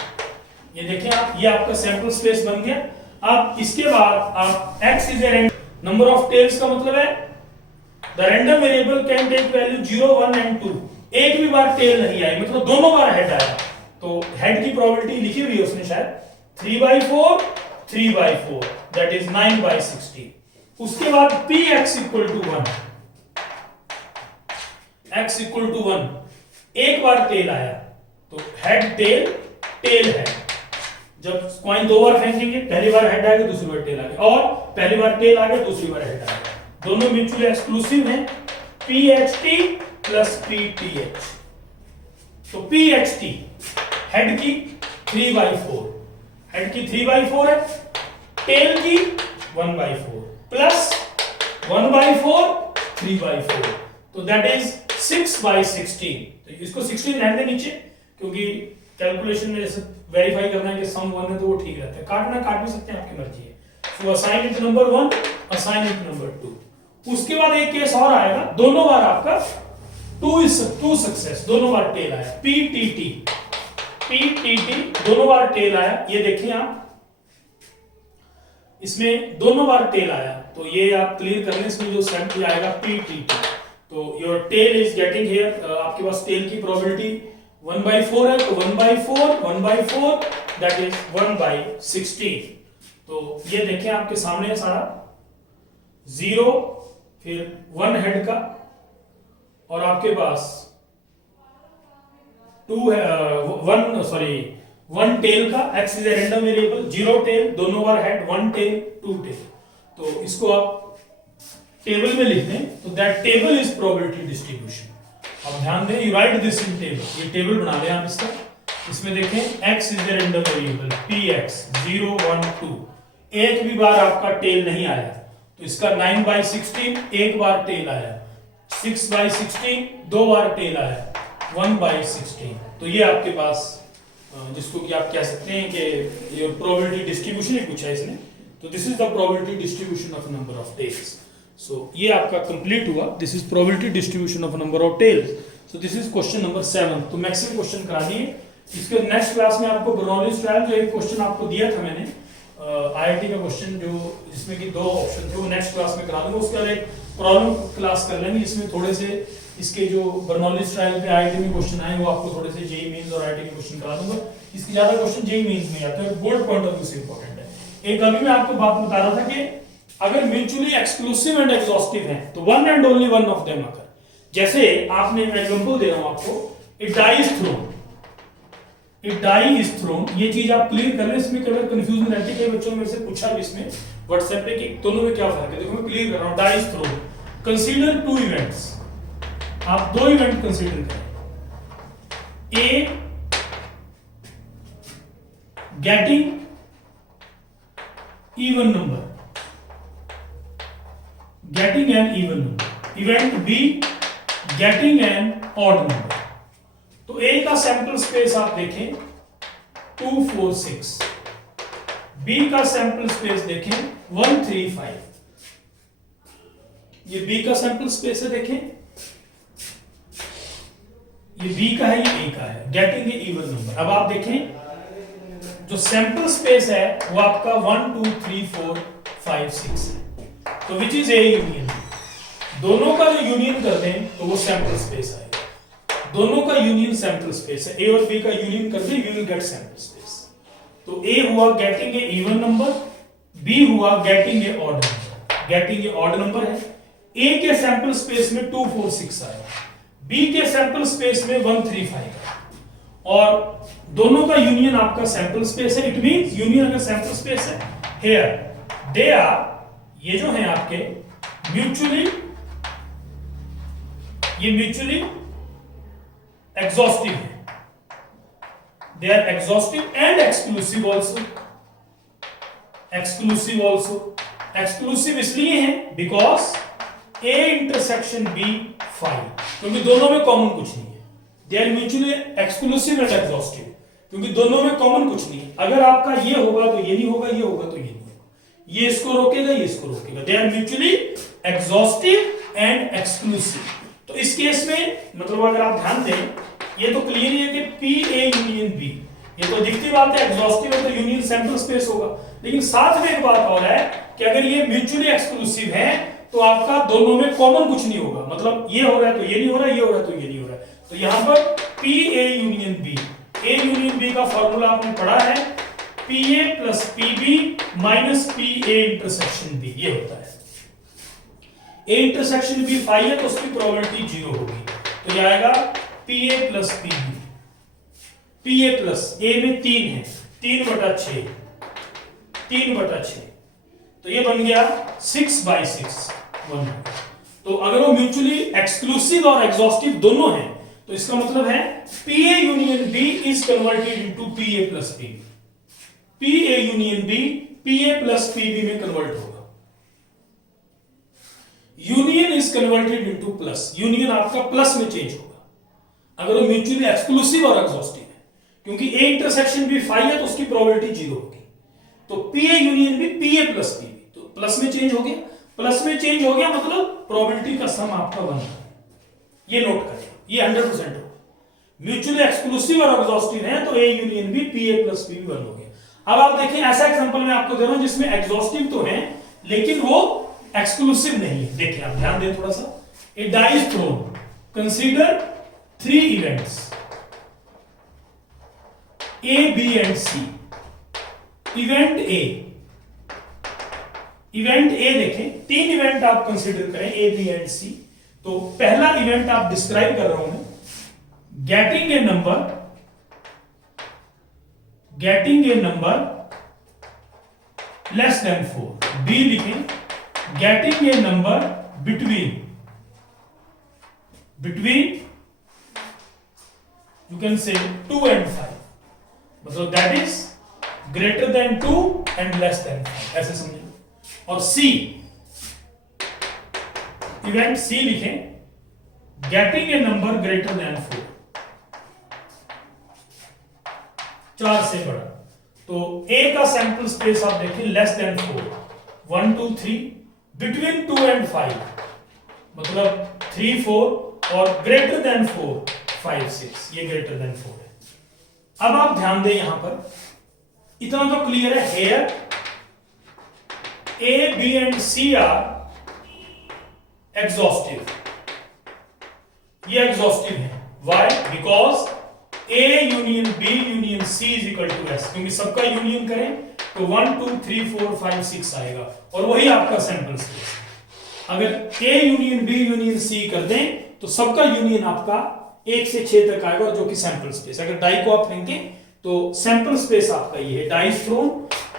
ये देखिए आप, ये आपका सैंपल स्पेस बन गया. अब इसके बाद आप X is a number of tails का मतलब है the random variable can take value 0, 1 and 2. एक भी बार टेल नहीं आई, मतलब दोनों बार हेड आया. तो हेड की प्रोबेबिलिटी लिखी हुई है उसने शायद 3/4 3/4 दैट इज 9/60। उसके बाद p x equal to 1, x equal to 1, एक बार टेल आया तो हेड टेल टेल हेड। जब कॉइन दो बार फेंकेंगे, पहली बार हेड आएगा दूसरी बार टेल आएगा, और पहली बार टेल आ गया दूसरी बार हेड आएगा। दोनों म्यूचुअली एक्सक्लूसिव हैं, PHT प्लस PTH। तो PHT हेड की 3/4, हेड की 3/4 है, टेल की 1/4 प्लस 1/4 3/4, तो दैट इज 6/16। तो इसको 16 रहने नीचे, क्योंकि कैलकुलेशन में जैसे वेरीफाई करना है कि सम 1 है तो वो ठीक रहता है। काटना काट भी सकते हैं, आपकी मर्जी है। So assign it number 1, assign it number 2। उसके बाद एक केस और आएगा, दोनों बार आपका 2 सक्सेस, दोनों बार टेल आया, PTT दोनों बार टेल आया। ये देखिए आप, इसमें दोनों बार टेल आया, तो ये आप क्लियर कर लें। इसमें जो सैंपल आएगा PTT, तो your tail is getting here, आपके पास टेल की प्रोबेबिलिटी 1/4 है, तो 1/4 दैट इज 1/16। तो ये देखिए आपके सामने सारा 0 फिर 1 हेड का, और आपके पास 1 टेल का। x is a random variable, 0 tail, दोनों बार हेड, 1 टेल 2 टेल। तो इसको आप टेबल में लिख दें, तो that table is probability distribution. अब ध्यान दें, you write this in table, ये टेबल बना लें आप इसका। इसमें देखें x is a random variable, px 0 1 2, एक भी बार आपका टेल नहीं आया, तो इसका 9/16 एक बार टेल आया, 6/16 दो बार टेल आया, 1/16। तो ये आपके पास जिसको कि आप कह सकते हैं कि ये प्रोबेबिलिटी डिस्ट्रीब्यूशन ही पूछा है इसने। तो this is the probability distribution of number of tails. So ये आपका कंप्लीट हुआ, this is probability distribution of number of tails. So this is question number 7। तो मैक्सिमम क्वेश्चन करा दिए। इसके नेक्स्ट क्लास में आपको बर्नौलीज ट्रायल, जो एक क्वेश्चन आपको दिया था मैंने IIT का क्वेश्चन, जो जिसमें कि 2 ऑप्शन थे, वो नेक्स्ट क्लास में करा दूंगा। उसके बाद एक प्रॉब्लम क्लास कर लेंगे, जिसमें थोड़े से इसके जो बर्नौलीज ट्रायल पे IIT में क्वेश्चन आए, वो आपको थोड़े से जेईई मेंस और IIT के क्वेश्चन करा दूंगा। इसके ज्यादा क्वेश्चन जेईई मेंस में आते हैं, बोर्ड पॉइंट ऑफ व्यू से इंपॉर्टेंट है। एक अभी मैं आपको बात बता रहा था कि अगर म्यूचुअली एक्सक्लूसिव एंड एग्जॉस्टिव हैं, तो one and only one of them अगर, जैसे आपने एग्जांपल दे रहा हूं आपको, it die is thrown, it die is thrown, ये चीज आप क्लियर कर लें। इसमें कई बार कंफ्यूजन रहती है, कई बच्चों ने मेरे से पूछा भी इसमें व्हाट्सएप पे कि दोनों में क्या फर्क है। देखो मैं क्लियर कर रहा हूं, die is thrown, consider 2 events, आप 2 इवेंट कंसीडर करें। A getting even number, getting an even number, event B getting an odd number। तो A का सैंपल स्पेस आप देखें 2 4 6, B का सैंपल स्पेस देखें 1 3 5। ये B का सैंपल स्पेस है, देखें ये B का है, ये A का है, गेटिंग ए इवन नंबर। अब आप देखें जो सैंपल स्पेस है वो आपका 1 2 3 4 5 6 है, तो विच इज ए यूनियन। दोनों का जो यूनियन कर दें तो वो सैंपल स्पेस आएगा। दोनों का यूनियन सैंपल स्पेस है, ए और बी का यूनियन कर दें, you will get sample space. तो ए हुआ getting a even number, B हुआ getting a odd number. Getting a odd number है, ए के सैंपल स्पेस में 2 4 6 आएगा, बी के सैंपल स्पेस में 1 3 5 है, और दोनों का यूनियन आपका सैंपल स्पेस है। इट मींस यूनियन अगर सैंपल स्पेस है, हियर दे आर, ये जो है आपके म्यूचुअली, ये म्यूचुअली एग्जॉस्टिव है, they are exhaustive and exclusive also. Exclusive also, exclusive इसलिए है बिकॉज ए इंटरसेक्शन बी 5, क्योंकि दोनों में कॉमन कुछ नहीं है। They are mutually exclusive and exhaustive, क्योंकि दोनों में कॉमन कुछ नहीं है। अगर आपका ये होगा तो ये नहीं होगा, ये होगा तो ये नहीं होगा, ये इसको रोकेगा, ये इसको रोकेगा। They are mutually exhaustive and exclusive. तो इस केस में मतलब अगर आप ध्यान दें, ये तो क्लियर है कि पी ए यूनियन बी, ये तो दिखती बात है, एग्जॉस्टिव है तो यूनियन सैंपल स्पेस होगा। लेकिन साथ में एक बात और है कि अगर ये म्यूचुअली एक्सक्लूसिव है तो आपका दोनों में कॉमन कुछ नहीं होगा। मतलब ये हो रहा है तो ये नहीं हो रहा, ये हो रहा है तो ये नहीं हो रहा है। तो यहां पर P A union B A union B का फॉर्मूला आपने पढ़ा है, P A plus P B minus P A intersection B, ये होता है। ए इंटरसेक्शन बी फाई है तो उसकी प्रोबेबिलिटी 0 होगी, तो ये आएगा P A plus P B. P A plus A में 3 है, 3/6, 3/6, तो ये बन गया 6/6 1। तो अगर वो म्यूचुअली एक्सक्लूसिव और एग्जॉस्टिव दोनों हैं तो इसका मतलब है P A union B is converted into P A plus P B. P A union B P A plus P B में कन्वर्ट होगा। Union is converted into plus, union आपका प्लस में चेंज होगा अगर वो म्यूचुअली एक्सक्लूसिव और exhaustive है, क्योंकि ए इंटरसेक्शन बी फाई है तो उसकी प्रोबेबिलिटी 0 होगी। तो P A union B P A plus P B, तो प्लस में चेंज हो गया, प्लस में चेंज हो गया मतलब प्रोबेबिलिटी का सम आपका 1 है। ये नोट करें, ये 100% होगा। म्यूचुअली एक्सक्लूसिव और एग्जॉस्टिव है तो A union B P A plus P B 1 हो गया। अब आप देखें, ऐसा एग्जांपल मैं आपको दे रहा हूं जिसमें एग्जॉस्टिव तो है लेकिन वो एक्सक्लूसिव नहीं है। देखिए आप ध्यान दें थोड़ा सा, a die is thrown, consider 3 events A B and C. Event A देखें, 3 इवेंट आप कंसीडर करें ए बी एंड सी। तो पहला इवेंट आप डिस्क्राइब कर रहा हूं मैं, getting a number less than 4। B लिखें, getting a number between you can say 2 and 5, मतलब that is greater than 2 and less than 5, ऐसे समझिए। और सी, इवेंट सी लिखें, getting a number greater than 4, 4 से बड़ा। तो ए का सैंपल स्पेस आप देखें लेस देन 4, 1 2 3, बिटवीन 2 and 5 मतलब 3 4, और ग्रेटर देन 4 5 6, ये ग्रेटर देन 4 है। अब आप ध्यान दें यहां पर, इतना तो क्लियर है, here A B and C are exhaustive, ये एग्जॉस्टिव है। Why? Because A union B union C is equal to S, क्योंकि सबका यूनियन करें तो 1 2 3 4 5 6 आएगा, और वही आपका सैंपल स्पेस। अगर A union B union C कर दें तो सबका यूनियन आपका 1 से 6 तक आएगा, जो कि सैंपल स्पेस। अगर डाई को आप लेंगे तो सैंपल स्पेस आपका ये है, die thrown,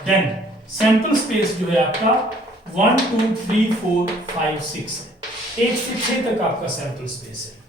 then sample space जो है आपका 1 2 3 4 5 6 है, 1 से 6 तक आपका सैंपल स्पेस है।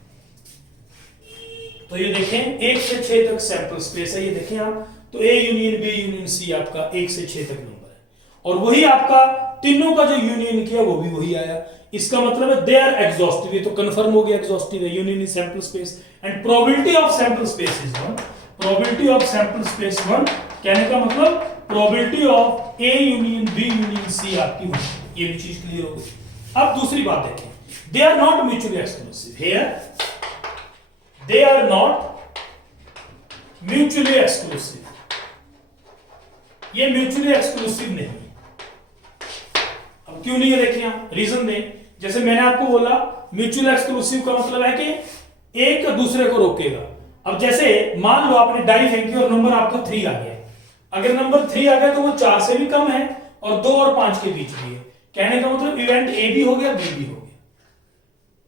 तो ये देखें 1 से 6 तक सैंपल स्पेस है, ये देखें आप। तो A union B union C आपका 1 से 6 तक नंबर है, और वही आपका तीनों का जो यूनियन किया वो भी वही आया। इसका मतलब है दे आर एग्जॉस्टिव, ये तो कंफर्म हो गया एग्जॉस्टिव है। Union is sample space and probability of sample space is 1। Probability of sample space 1 कहने का मतलब probability of A union B union C आपकी 1। ये भी चीज क्लियर हो गई। अब दूसरी बात देखें, they are not mutually exclusive. Here they are not mutually exclusive, ये mutually exclusive नहीं है। अब क्यों नहीं है देखिए, रीजन दें। जैसे मैंने आपको बोला म्यूचुअल एक्सक्लूसिव का मतलब है कि एक दूसरे को रोकेगा। अब जैसे मान लो आपने डाई फेंकी और नंबर आपका 3 आ गया, अगर नंबर 3 आ गया तो वो 4 से भी कम है और 2 और 5 के बीच भी है। कहने का मतलब इवेंट ए भी हो गया, बी भी हो गया।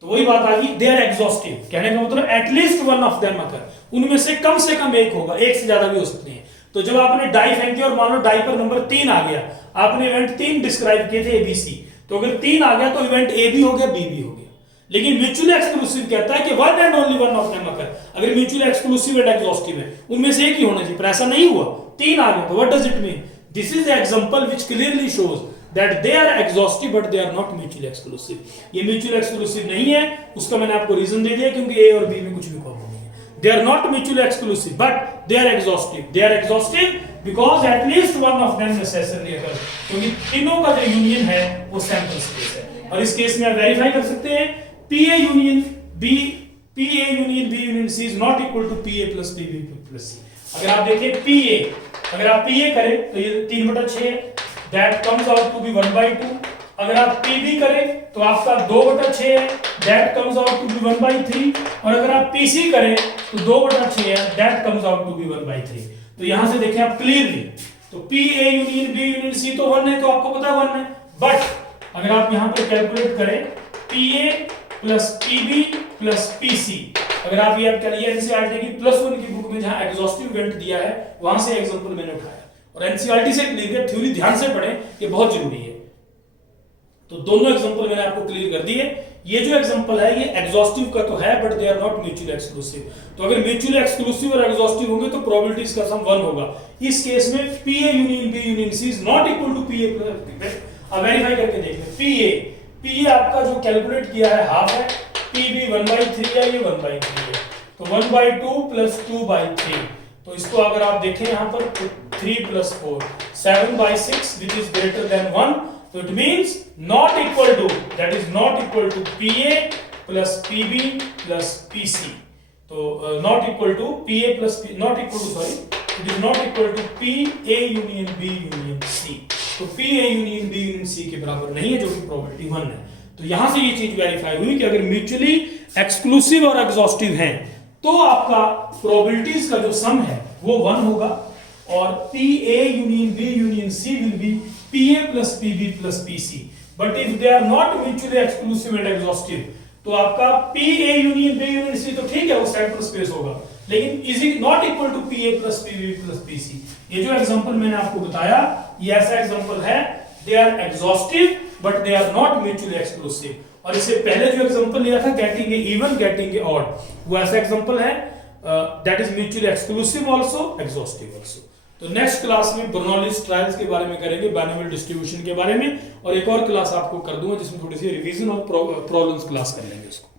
तो वही बात आ गई, दे आर एग्जॉस्टिव, कहने का मतलब एटलीस्ट वन ऑफ देम अकर, उनमें से कम एक होगा, एक से ज्यादा भी हो सकते हैं। तो जब आपने डाई फेंकी और मान लो डाई पर नंबर 3 आ गया, आपने इवेंट 3 डिस्क्राइब किए थे ABC, तो अगर 3 आ गया तो इवेंट A भी हो गया, B भी हो गया। लेकिन म्यूचुअली एक्सक्लूसिव कहता है कि one and only one of them occur. अगर म्यूचुअली एक्सक्लूसिव एंड एग्जॉस्टिव है, उनमें से एक ही होना चाहिए, पर ऐसा नहीं हुआ, 3 आ गया। तो what does it mean? This is the example which clearly shows that they are exhaustive but they are not mutually exclusive। ये mutually exclusive नहीं है, उसका मैंने आपको रीजन दे दिया, क्योंकि A और B में कुछ भी कॉमन नहीं है। They are not mutually exclusive but they are exhaustive। They are exhaustive because at least one of them necessarily occurs, क्योंकि तीनों का जो यूनियन है वो सैंपल स्पेस है। और इस केस में आप वेरीफाई कर सकते हैं, PA union B union C is not equal to PA plus PB plus C। अगर आप देखें PA, अगर आप PA करें तो ये 3/6 है, that comes out to be 1/2। अगर आप PB करें तो आपका 2/6 है, that comes out to be 1/3। और अगर आप PC करें तो 2/6 है, that comes out to be 1/3। तो यहां से देखें आप क्लियरली, तो P A union B union C तो 1 है, तो आपको पता है 1 है। बट अगर आप यहां पर कैलकुलेट करें P A plus P B plus P C, अगर आप ये एनसीईआरटी की +1 की बुक में जहां एग्जॉस्टिव इवेंट दिया है वहां से एग्जांपल मैंने उठाया, और एनसीईआरटी से क्लियर, थ्योरी ध्यान से पढ़ें, ये बहुत जरूरी है। तो दोनों एग्जांपल मैंने आपको क्लियर कर दिए। ये जो एग्जांपल है ये एग्जॉस्टिव का तो है, but they are not mutually exclusive. तो अगर म्यूचुअली एक्सक्लूसिव और एग्जॉस्टिव होंगे तो प्रोबेबिलिटीज का सम 1 होगा। इस केस में P A union B union C is not equal to P A plus, अब वेरीफाई करके देख लें। पी ए आपका जो कैलकुलेट किया है हाफ है, पी बी 1/3 है, ये 1/3 है, तो 1/2 प्लस 2/3। तो इसको अगर आप देखें यहां पर 3 + 4 7/6 विच इज ग्रेटर देन 1, तो it means not equal to, that is not equal to PA plus PB plus PC। तो not equal to PA plus not equal to sorry it is not equal to PA union B union C। तो PA union B union C के बराबर नहीं है, जो कि probability 1 है। तो यहां से ये चीज वेरीफाई हुई कि अगर म्यूचुअली एक्सक्लूसिव और एग्जॉस्टिव हैं तो आपका प्रोबेबिलिटीज का जो सम है वो 1 होगा, और PA union B union C will be PA plus PB plus PC। But if they are not mutually exclusive and exhaustive, तो आपका PA union B union C तो ठीक है, वो सेंट्रल स्पेस होगा, लेकिन is it not equal to PA plus PB plus PC। ये जो एग्जांपल मैंने आपको बताया ये ऐसा एग्जांपल है, they are exhaustive but they are not mutually exclusive। और इससे पहले जो एग्जांपल लिया था getting a even getting a odd, वो ऐसा एग्जांपल है that is mutually exclusive also exhaustive also. तो नेक्स्ट क्लास में बर्नौलीज ट्रायल्स के बारे में करेंगे, बाइनोमियल डिस्ट्रीब्यूशन के बारे में, और एक और क्लास आपको कर दूंगा जिसमें थोड़ी सी रिवीजन और प्रॉब्लम्स क्लास कर लेंगे उसको।